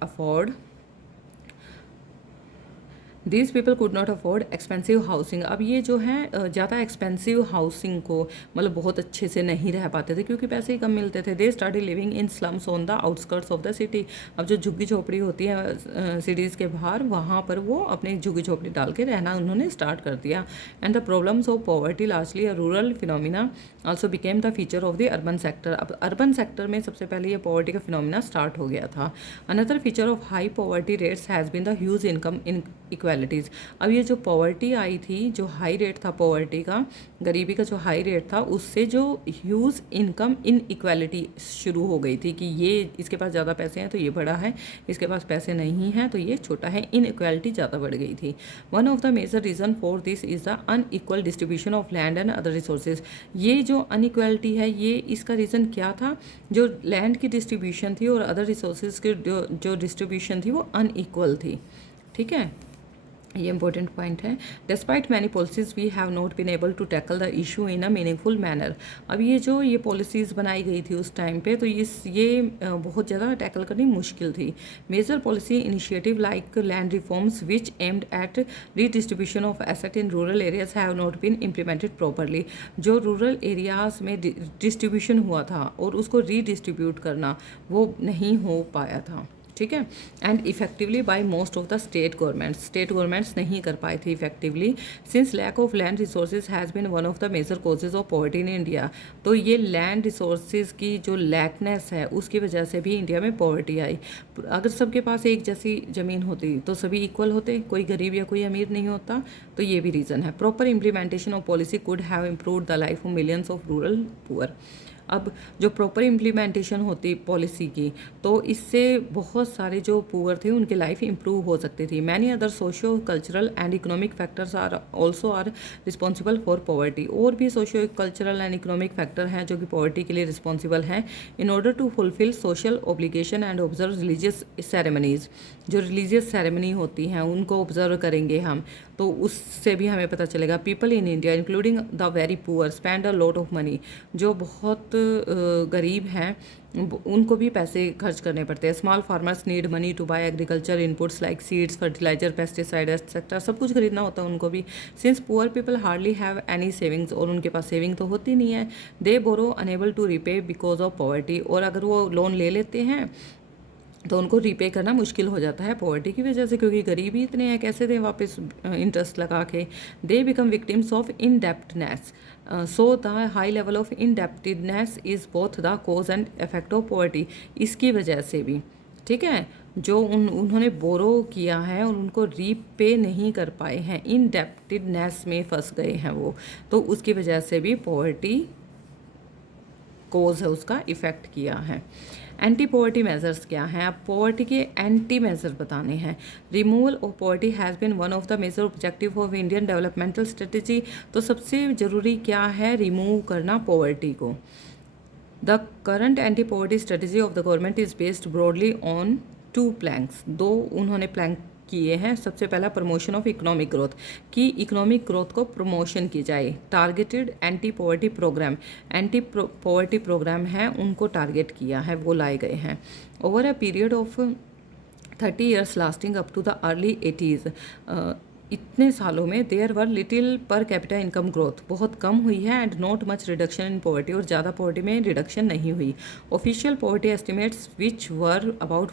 afford expensive housing. अब ये जो है ज़्यादा एक्सपेंसिव हाउसिंग को मतलब बहुत अच्छे से नहीं रह पाते थे, क्योंकि पैसे ही कम मिलते थे। They started living in slums on the outskirts of the city. अब जो झुग्गी झोपड़ी होती है सिटीज़ के बाहर, वहाँ पर वो अपने झुग्गी झोपड़ी डाल के रहना उन्होंने स्टार्ट कर दिया। And the problems of poverty largely a rural phenomena also became the feature of the urban sector. अब अर्बन सेक्टर में सबसे पहले ये पॉवर्टी का फिनोमिना स्टार्ट हो गया था। Another feature of high poverty rates has been the huge income inequalities. अब ये जो पॉवर्टी आई थी, जो हाई रेट था पॉवर्टी का, गरीबी का जो हाई रेट था, उससे जो ह्यूज इनकम इन इक्वालिटी शुरू हो गई थी कि ये इसके पास ज़्यादा पैसे हैं तो ये बड़ा है, इसके पास पैसे नहीं हैं तो ये छोटा है, इन इक्वालिटी ज़्यादा बढ़ गई थी। One of the major reason for this is the unequal distribution of land and other resources. ये जो अनइक्वालिटी है, ये इसका रीज़न क्या था? जो लैंड की डिस्ट्रीब्यूशन थी और अदर रिसोर्सेज की जो डिस्ट्रीब्यूशन थी वो अनइक्वल थी। ठीक है, ये इंपॉर्टेंट पॉइंट है। Despite many policies we have not been able to tackle the issue in a meaningful manner. अब ये पॉलिसीज़ बनाई गई थी उस टाइम पे, तो ये बहुत ज़्यादा टैकल करनी मुश्किल थी। Major policy initiative like land reforms which aimed at redistribution of asset in rural areas have not been implemented properly. जो रूरल एरियाज में डिस्ट्रीब्यूशन हुआ था और उसको रीडिस्ट्रीब्यूट करना वो नहीं हो पाया था। ठीक है, and effectively by most of the state governments नहीं कर पाए थे effectively, since lack of land resources has been one of the major causes of poverty in India. तो ये लैंड रिसोर्सेज की जो लैकनेस है उसकी वजह से भी इंडिया में पॉवर्टी आई। अगर सबके पास एक जैसी ज़मीन होती तो सभी इक्वल होते, कोई गरीब या कोई अमीर नहीं होता, तो ये भी रीज़न है। Proper implementation of policy could have improved the life of millions of rural poor. अब जो प्रॉपर इम्प्लीमेंटेशन होती पॉलिसी की, तो इससे बहुत सारे जो पुअर थे उनकी लाइफ इंप्रूव हो सकती थी। Many other socio cultural and economic factors are responsible for poverty. और भी socio cultural and economic factor हैं जो कि पॉवर्टी के लिए रिस्पॉन्सिबल हैं। In order to fulfil social obligation and observe religious ceremonies, जो रिलीजियस सेरेमनी होती हैं उनको ऑब्जर्व करेंगे हम, तो उससे भी हमें पता चलेगा। People in India including the very poor spend a lot of money. जो बहुत गरीब हैं उनको भी पैसे खर्च करने पड़ते हैं। Small farmers need money to buy agriculture inputs like seeds, fertiliser, pesticide etcetera, सब कुछ खरीदना होता है उनको भी। Since poor people hardly have any savings, और उनके पास सेविंग तो होती नहीं है। They borrow unable to repay because of poverty, और अगर वो लोन ले लेते हैं तो उनको रीपे करना मुश्किल हो जाता है पॉवर्टी की वजह से, क्योंकि गरीब ही इतने हैं, कैसे दें वापस इंटरेस्ट लगा के। They become victims of indebtedness. So the high level of indebtedness is both the cause and effect of poverty. इसकी वजह से भी, ठीक है, जो उन्होंने बोरो किया है और उनको रीपे नहीं कर पाए हैं, इनडेप्टेडनेस में फंस गए हैं वो, तो उसकी वजह से भी पॉवर्टी कोज है, उसका इफ़ेक्ट किया है। एंटी पॉवर्टी मेजर्स क्या हैं? अब पॉवर्टी के एंटी मेजर बताने हैं। Removal of poverty has been one of the major objective of Indian developmental strategy. तो सबसे ज़रूरी क्या है? रिमूव करना पॉवर्टी को। The current anti poverty strategy of the government is based broadly on 2 planks. 2 उन्होंने प्लैंक किए हैं। सबसे पहला प्रमोशन ऑफ इकोनॉमिक ग्रोथ, कि इकोनॉमिक ग्रोथ को प्रमोशन की जाए। Targeted anti poverty programme, anti poverty programme हैं उनको टारगेट किया है, वो लाए गए हैं। Over a period of 30 years lasting up to the early 80s, इतने सालों में there were little per capita income growth, बहुत कम हुई है, and not much reduction in poverty, और ज़्यादा पॉवर्टी में रिडक्शन नहीं हुई। Official poverty estimates which were about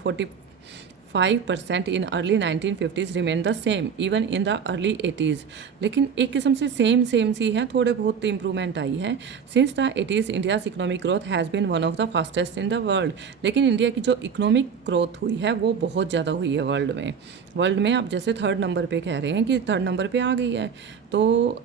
5% in early 1950s remain the same even in the early 80s। लेकिन एक किस्म से सेम सी है, थोड़े बहुत इंप्रूवमेंट आई है। Since the 80s India's economic growth has been one of the fastest in the world. लेकिन इंडिया की जो इकोनॉमिक ग्रोथ हुई है वो बहुत ज़्यादा हुई है वर्ल्ड में अब जैसे 3rd नंबर पे कह रहे हैं कि 3rd नंबर पे आ गई है। तो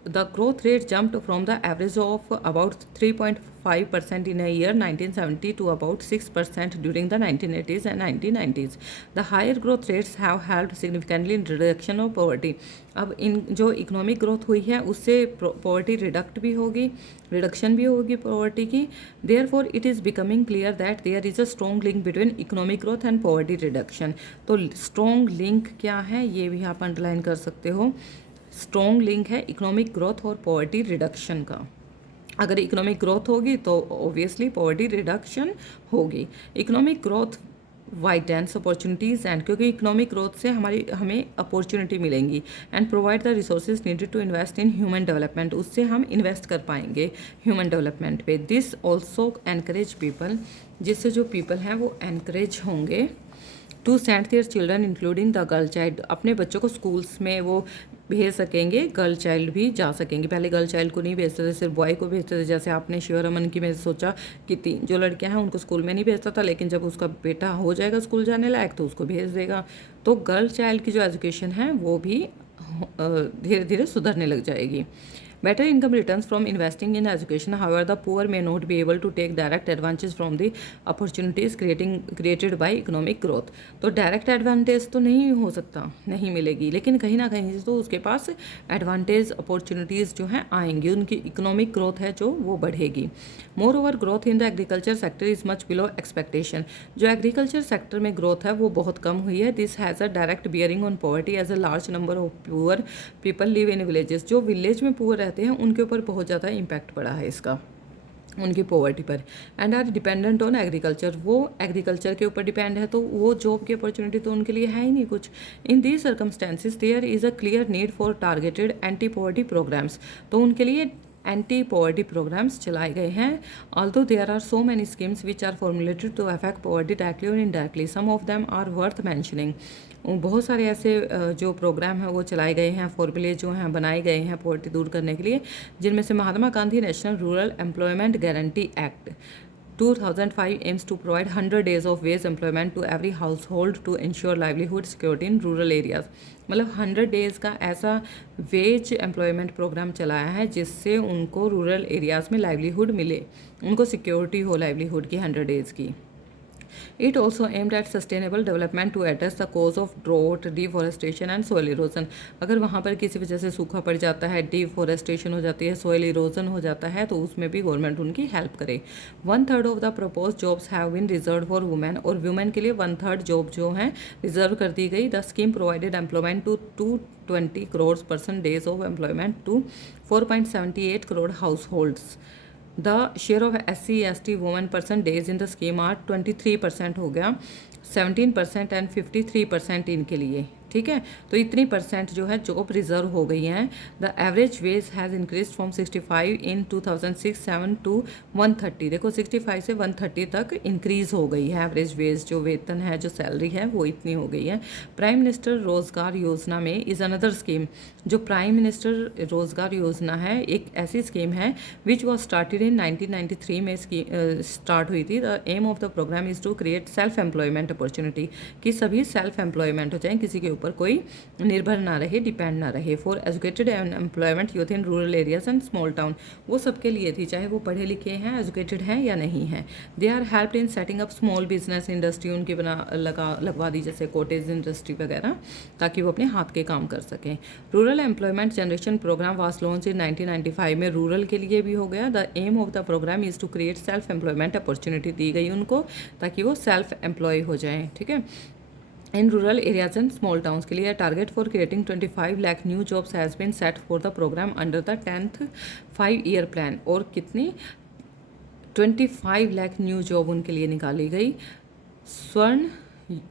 the growth rate jumped from the average of about 3.5% in a year 1970 to about 6% during the 1980s and 1990s. The higher growth rates have helped significantly in reduction of poverty. अब इन जो economic growth हुई है उससे poverty reduction भी होगी poverty की। Therefore it is becoming clear that there is a strong link between economic growth and poverty reduction. तो strong link क्या है ये भी आप अंडरलाइन कर सकते हो। स्ट्रॉन्ग लिंक है इकोनॉमिक ग्रोथ और पॉवर्टी रिडक्शन का। अगर इकोनॉमिक ग्रोथ होगी तो ऑब्वियसली पॉवर्टी रिडक्शन होगी। Economic growth widens opportunities and, क्योंकि इकोनॉमिक ग्रोथ से हमें अपॉर्चुनिटी मिलेंगी, and provide the resources needed to invest in human development, उससे हम इन्वेस्ट कर पाएंगे ह्यूमन डेवलपमेंट पे। दिस ऑल्सो एनकरेज पीपल, जिससे जो पीपल हैं वो एनकरेज होंगे to send their children including the girl child, अपने बच्चों को स्कूल्स में वो भेज सकेंगे, गर्ल चाइल्ड भी जा सकेंगे। पहले गर्ल चाइल्ड को नहीं भेजते थे, सिर्फ बॉय को भेजते थे। जैसे आपने शिवरमन की में सोचा कि 3 जो लड़कियां हैं उनको स्कूल में नहीं भेजता था, लेकिन जब उसका बेटा हो जाएगा स्कूल जाने लायक तो उसको भेज देगा। तो गर्ल चाइल्ड की जो एजुकेशन है वो भी धीरे धीरे सुधरने लग जाएगी। Better income returns from investing in education. However, the poor may not be able to take direct advantage from the opportunities created by economic growth. तो डायरेक्ट एडवांटेज तो नहीं हो सकता, नहीं मिलेगी, लेकिन कहीं ना कहीं तो उसके पास एडवांटेज अपॉर्चुनिटीज़ जो हैं आएंगी, उनकी इकोनॉमिक ग्रोथ है जो वो बढ़ेगी। Moreover growth in the agriculture sector is much below expectation. जो एग्रीकल्चर सेक्टर में ग्रोथ है वो बहुत कम हुई है। This has a direct bearing on poverty as a large number of poor people live in villages. जो village में पुअर रहते हैं उनके ऊपर बहुत ज़्यादा इम्पैक्ट पड़ा है इसका, उनकी पॉवर्टी पर। And are dependent on agriculture, वो एग्रीकल्चर के ऊपर डिपेंड है, तो वो जॉब की अपॉर्चुनिटी तो उनके लिए है ही नहीं कुछ। In these circumstances there is a clear need for targeted anti poverty programs, तो उनके लिए एंटी पॉवर्टी प्रोग्राम्स चलाए गए हैं। Although there are so many schemes which are formulated to affect poverty directly और indirectly, some of them are worth mentioning. बहुत सारे ऐसे जो प्रोग्राम हैं वो चलाए गए हैं, फॉर्मूले जो हैं बनाए गए हैं पॉवर्टी दूर करने के लिए, जिनमें से Mahatma Gandhi National Rural Employment Guarantee Act 2005 aims to provide 100 days of wage employment to every household to ensure livelihood security in rural areas। मतलब 100 डेज़ का ऐसा वेज एम्प्लॉयमेंट प्रोग्राम चलाया है जिससे उनको रूरल एरियाज़ में लाइवलीहुड मिले, उनको सिक्योरिटी हो लाइवलीहुड की 100 डेज़ की। It also aimed at sustainable development to address the cause of drought, deforestation and soil erosion। अगर वहाँ पर किसी वजह से सूखा पड़ जाता है, डिफॉरेस्टेशन हो जाती है, सोयल इरोजन हो जाता है, तो उसमें भी गवर्नमेंट उनकी हेल्प करे। 1/3 of the propose jobs have been reserve for women, और वुमेन के लिए 1/3 जॉब जो हैं रिजर्व कर दी गई। The scheme provided employment to 220 crore person days of employment to 4.78 crore household. The share of SC/ST women person days in the scheme are 23% हो गया, 17% एंड 53% इनके लिए, ठीक है। तो इतनी परसेंट जो है जॉब रिजर्व हो गई हैं। The average wage has increase from 65 in 2006-7 to 130। देखो 65 से 130 तक इंक्रीज हो गई है एवरेज वेज, जो वेतन है, जो सैलरी है वो इतनी हो गई है। प्राइम मिनिस्टर रोजगार योजना में इज़ अनदर स्कीम, जो प्राइम मिनिस्टर रोजगार योजना है एक ऐसी स्कीम है विच वॉज स्टार्टेड इन 1993 में स्टार्ट हुई थी। The aim of the program is to create self employment opportunity, कि सभी सेल्फ एम्प्लॉयमेंट हो जाए, किसी के ऊपर कोई निर्भर ना रहे, डिपेंड ना रहे। For educated and employment youth in rural areas and small town, वो सबके लिए थी, चाहे वो पढ़े लिखे हैं, एजुकेटेड हैं या नहीं हैं। They are helped in setting up small business industry, उनकी लगवा दी, जैसे कॉटेज इंडस्ट्री वगैरह, ताकि वो अपने हाथ के काम कर सकें। Rural employment generation program was launch in 1995 में, रूरल के लिए भी हो गया। The aim of the program is to create self employment opportunity दी गई उनको, ताकि वो सेल्फ एम्प्लॉय हो जाएं, ठीक है। In rural areas and small towns के लिए target for creating 25 lakh new jobs has been set for the program under the 10th 5 year plan. और कितनी 25 लाख न्यू जॉब उनके लिए निकाली गई। स्वर्ण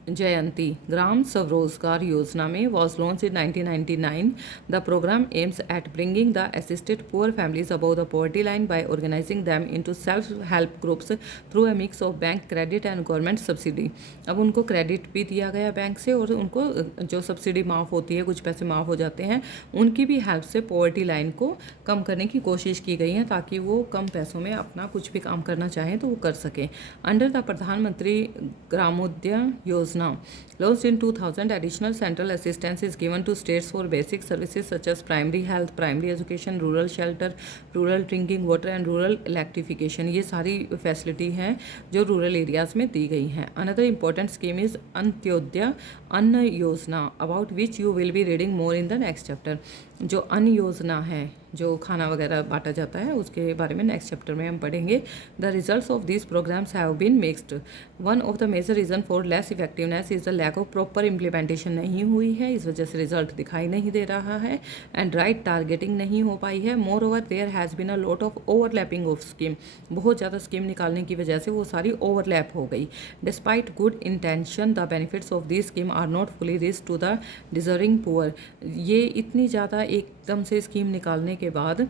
जयंती ग्राम स्वरोजगार योजना में was launch in 1999। The program aims at bringing the assisted poor families above the poverty line by organising them into self help groups through a mix of bank credit and government subsidy. अब उनको credit भी दिया गया bank से, और उनको जो subsidy माफ़ होती है, कुछ पैसे माफ़ हो जाते हैं, उनकी भी हेल्प से पॉवर्टी लाइन को कम करने की कोशिश की गई है, ताकि वो कम पैसों में अपना कुछ भी काम करना चाहें तो वो कर सकें। अंडर द प्रधानमंत्री ग्रामोदय योजना launched in 2000, additional central assistance is given to states for basic services such as primary health, primary education, rural shelter, rural drinking water and rural electrification। ये सारी फैसिलिटी हैं जो रूरल एरियाज में दी गई हैं। Another important scheme is Antyodaya अन्न योजना, about which you will be reading more in the next chapter. जो अन्न योजना है, जो खाना वगैरह बांटा जाता है, उसके बारे में नेक्स्ट चैप्टर में हम पढ़ेंगे। The results of this programs have been mixed. One of the major reason for less effectiveness is the lack of proper implementation नहीं हुई है, इस वजह से रिजल्ट दिखाई नहीं दे रहा है, एंड राइट टारगेटिंग नहीं हो पाई है। Moreover there has been a lot of overlapping of scheme, बहुत ज़्यादा स्कीम निकालने की वजह से वो सारी ओवरलैप हो गई। Despite good intention the benefits of this scheme are not fully reach to the deserving poor. ये इतनी ज़्यादा एकदम से स्कीम निकालने के बाद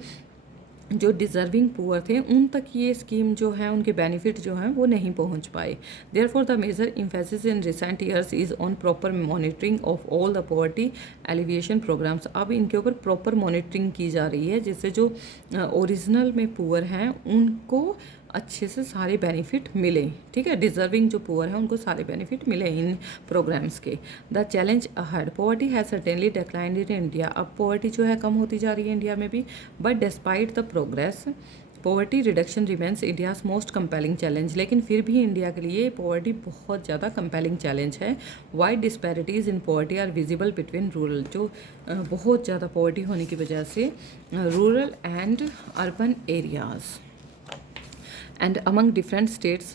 जो डिज़र्विंग पुअर थे उन तक ये स्कीम जो है, उनके बेनिफिट जो हैं वो नहीं पहुंच पाए। Therefore the major emphasis in recent years is on proper monitoring of all the poverty alleviation programs. अब इनके ऊपर प्रॉपर मॉनिटरिंग की जा रही है, जिससे जो ओरिजिनल में पुअर हैं उनको अच्छे से सारे बेनिफिट मिले। ठीक है, डिजर्विंग जो पुअर है उनको सारे बेनिफिट मिले इन प्रोग्राम्स के। The challenge ahead, poverty has certainly declined in India. अब पॉवर्टी जो है कम होती जा रही है इंडिया में भी, but despite the progress poverty reduction remains India's most compelling challenge. लेकिन फिर भी इंडिया के लिए पॉवर्टी बहुत ज़्यादा कंपेलिंग चैलेंज है। Wide disparities in poverty are visible between rural, जो बहुत ज़्यादा पॉवर्टी होने की वजह से rural and urban areas and among different states,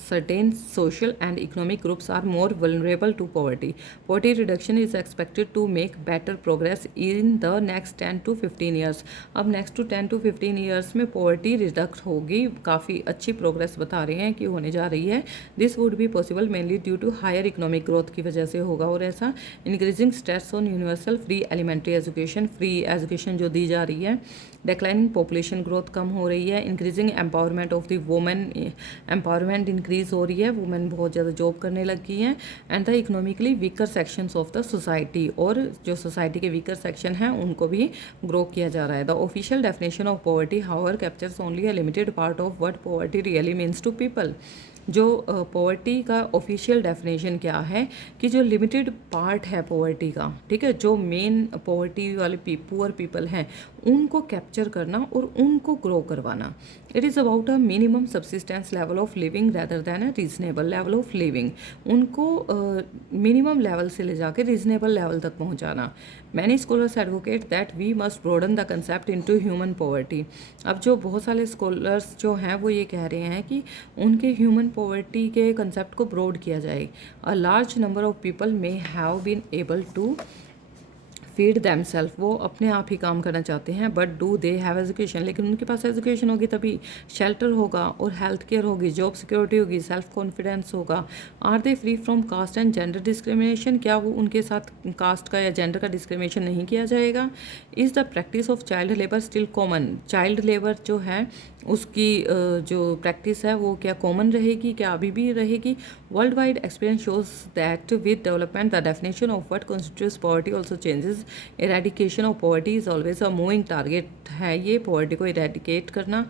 certain social and economic groups are more vulnerable to poverty. Poverty reduction is expected to make better progress in the next 10 to 15 years. अब next to 10 to 15 years में poverty reduct होगी, काफ़ी अच्छी progress बता रहे हैं कि होने जा रही है। This would be possible mainly due to higher economic growth की वजह से होगा, और ऐसा increasing stress on universal free elementary education, free education जो दी जा रही है, डिक्लाइनिंग पॉपुलेशन ग्रोथ कम हो रही है, increasing empowerment of the women, empowerment increase हो रही है, वुमेन बहुत ज़्यादा जॉब करने लगी हैं, and the economically weaker sections of the society, और जो सोसाइटी के वीकर सेक्शन हैं उनको भी ग्रो किया जा रहा है। The official definition of poverty however captures only a limited part of what poverty really means to people. जो पॉवर्टी का ऑफिशियल डेफिनेशन क्या है कि जो लिमिटेड पार्ट है पॉवर्टी का, ठीक है, जो मेन पॉवर्टी वाले पुअर पीपल हैं उनको कैप्चर करना और उनको ग्रो करवाना। It is about a minimum subsistence level of living rather than a reasonable level of living. उनको मिनिमम लेवल से ले जाकर रीजनेबल लेवल तक पहुंचाना। Many scholars advocate that we must broaden the concept into human poverty. अब जो बहुत सारे स्कॉलर्स जो हैं वो ये कह रहे हैं कि उनके ह्यूमन पॉवर्टी के कंसेप्ट को ब्रॉड किया जाए। A large number of people may have been able to feed themselves, वो अपने आप ही काम करना चाहते हैं, but do they have education, लेकिन उनके पास एजुकेशन होगी तभी, शेल्टर होगा और हेल्थ केयर होगी, जॉब सिक्योरिटी होगी, सेल्फ कॉन्फिडेंस होगा। Are they free from caste and gender discrimination, क्या वो उनके साथ कास्ट का या जेंडर का डिस्क्रिमिनेशन नहीं किया जाएगा। Is the practice of child labour still common, child labour जो है उसकी जो प्रैक्टिस है वो क्या कॉमन रहेगी, क्या अभी भी रहेगी। Worldwide experience shows that with development the definition of what constitutes poverty also changes. Eradication of poverty is always a moving target है ये, पॉवर्टी को इरेडिकेट करना।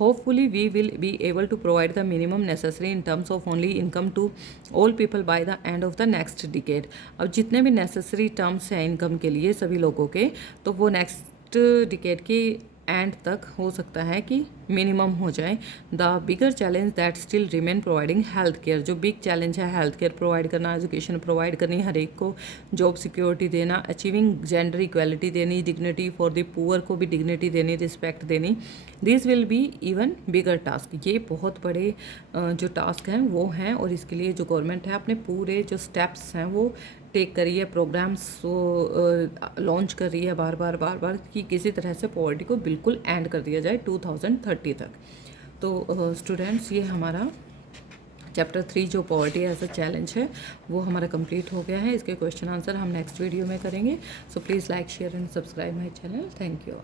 Hopefully we will be able to provide the minimum necessary in terms of only income to all people by the end of the next decade. अब जितने भी necessary terms हैं income के लिए सभी लोगों के, तो वो नेक्स्ट डिकेड की एंड तक हो सकता है कि मिनिमम हो जाए। The bigger challenge that still remain providing health care, जो बिग चैलेंज है हेल्थ केयर प्रोवाइड करना, एजुकेशन प्रोवाइड करनी हर एक को, जॉब सिक्योरिटी देना, अचीविंग जेंडर इक्वालिटी देनी, डिग्निटी फॉर द पुअर को भी डिग्निटी देनी, रिस्पेक्ट देनी, this will be even bigger task. ये बहुत बड़े जो टास्क हैं वो हैं, और इसके लिए जो गवर्नमेंट है अपने पूरे जो स्टेप्स हैं वो टेक कर रही है, प्रोग्राम्स वो लॉन्च कर रही है बार बार कि किसी तरह से पॉवर्टी को बिल्कुल एंड कर दिया जाए 2030 तक। तो स्टूडेंट्स, ये हमारा चैप्टर 3 जो पॉवर्टी एज अ चैलेंज है वो हमारा कंप्लीट हो गया है। इसके क्वेश्चन आंसर हम नेक्स्ट वीडियो में करेंगे। So please like share and subscribe my channel. Thank you all.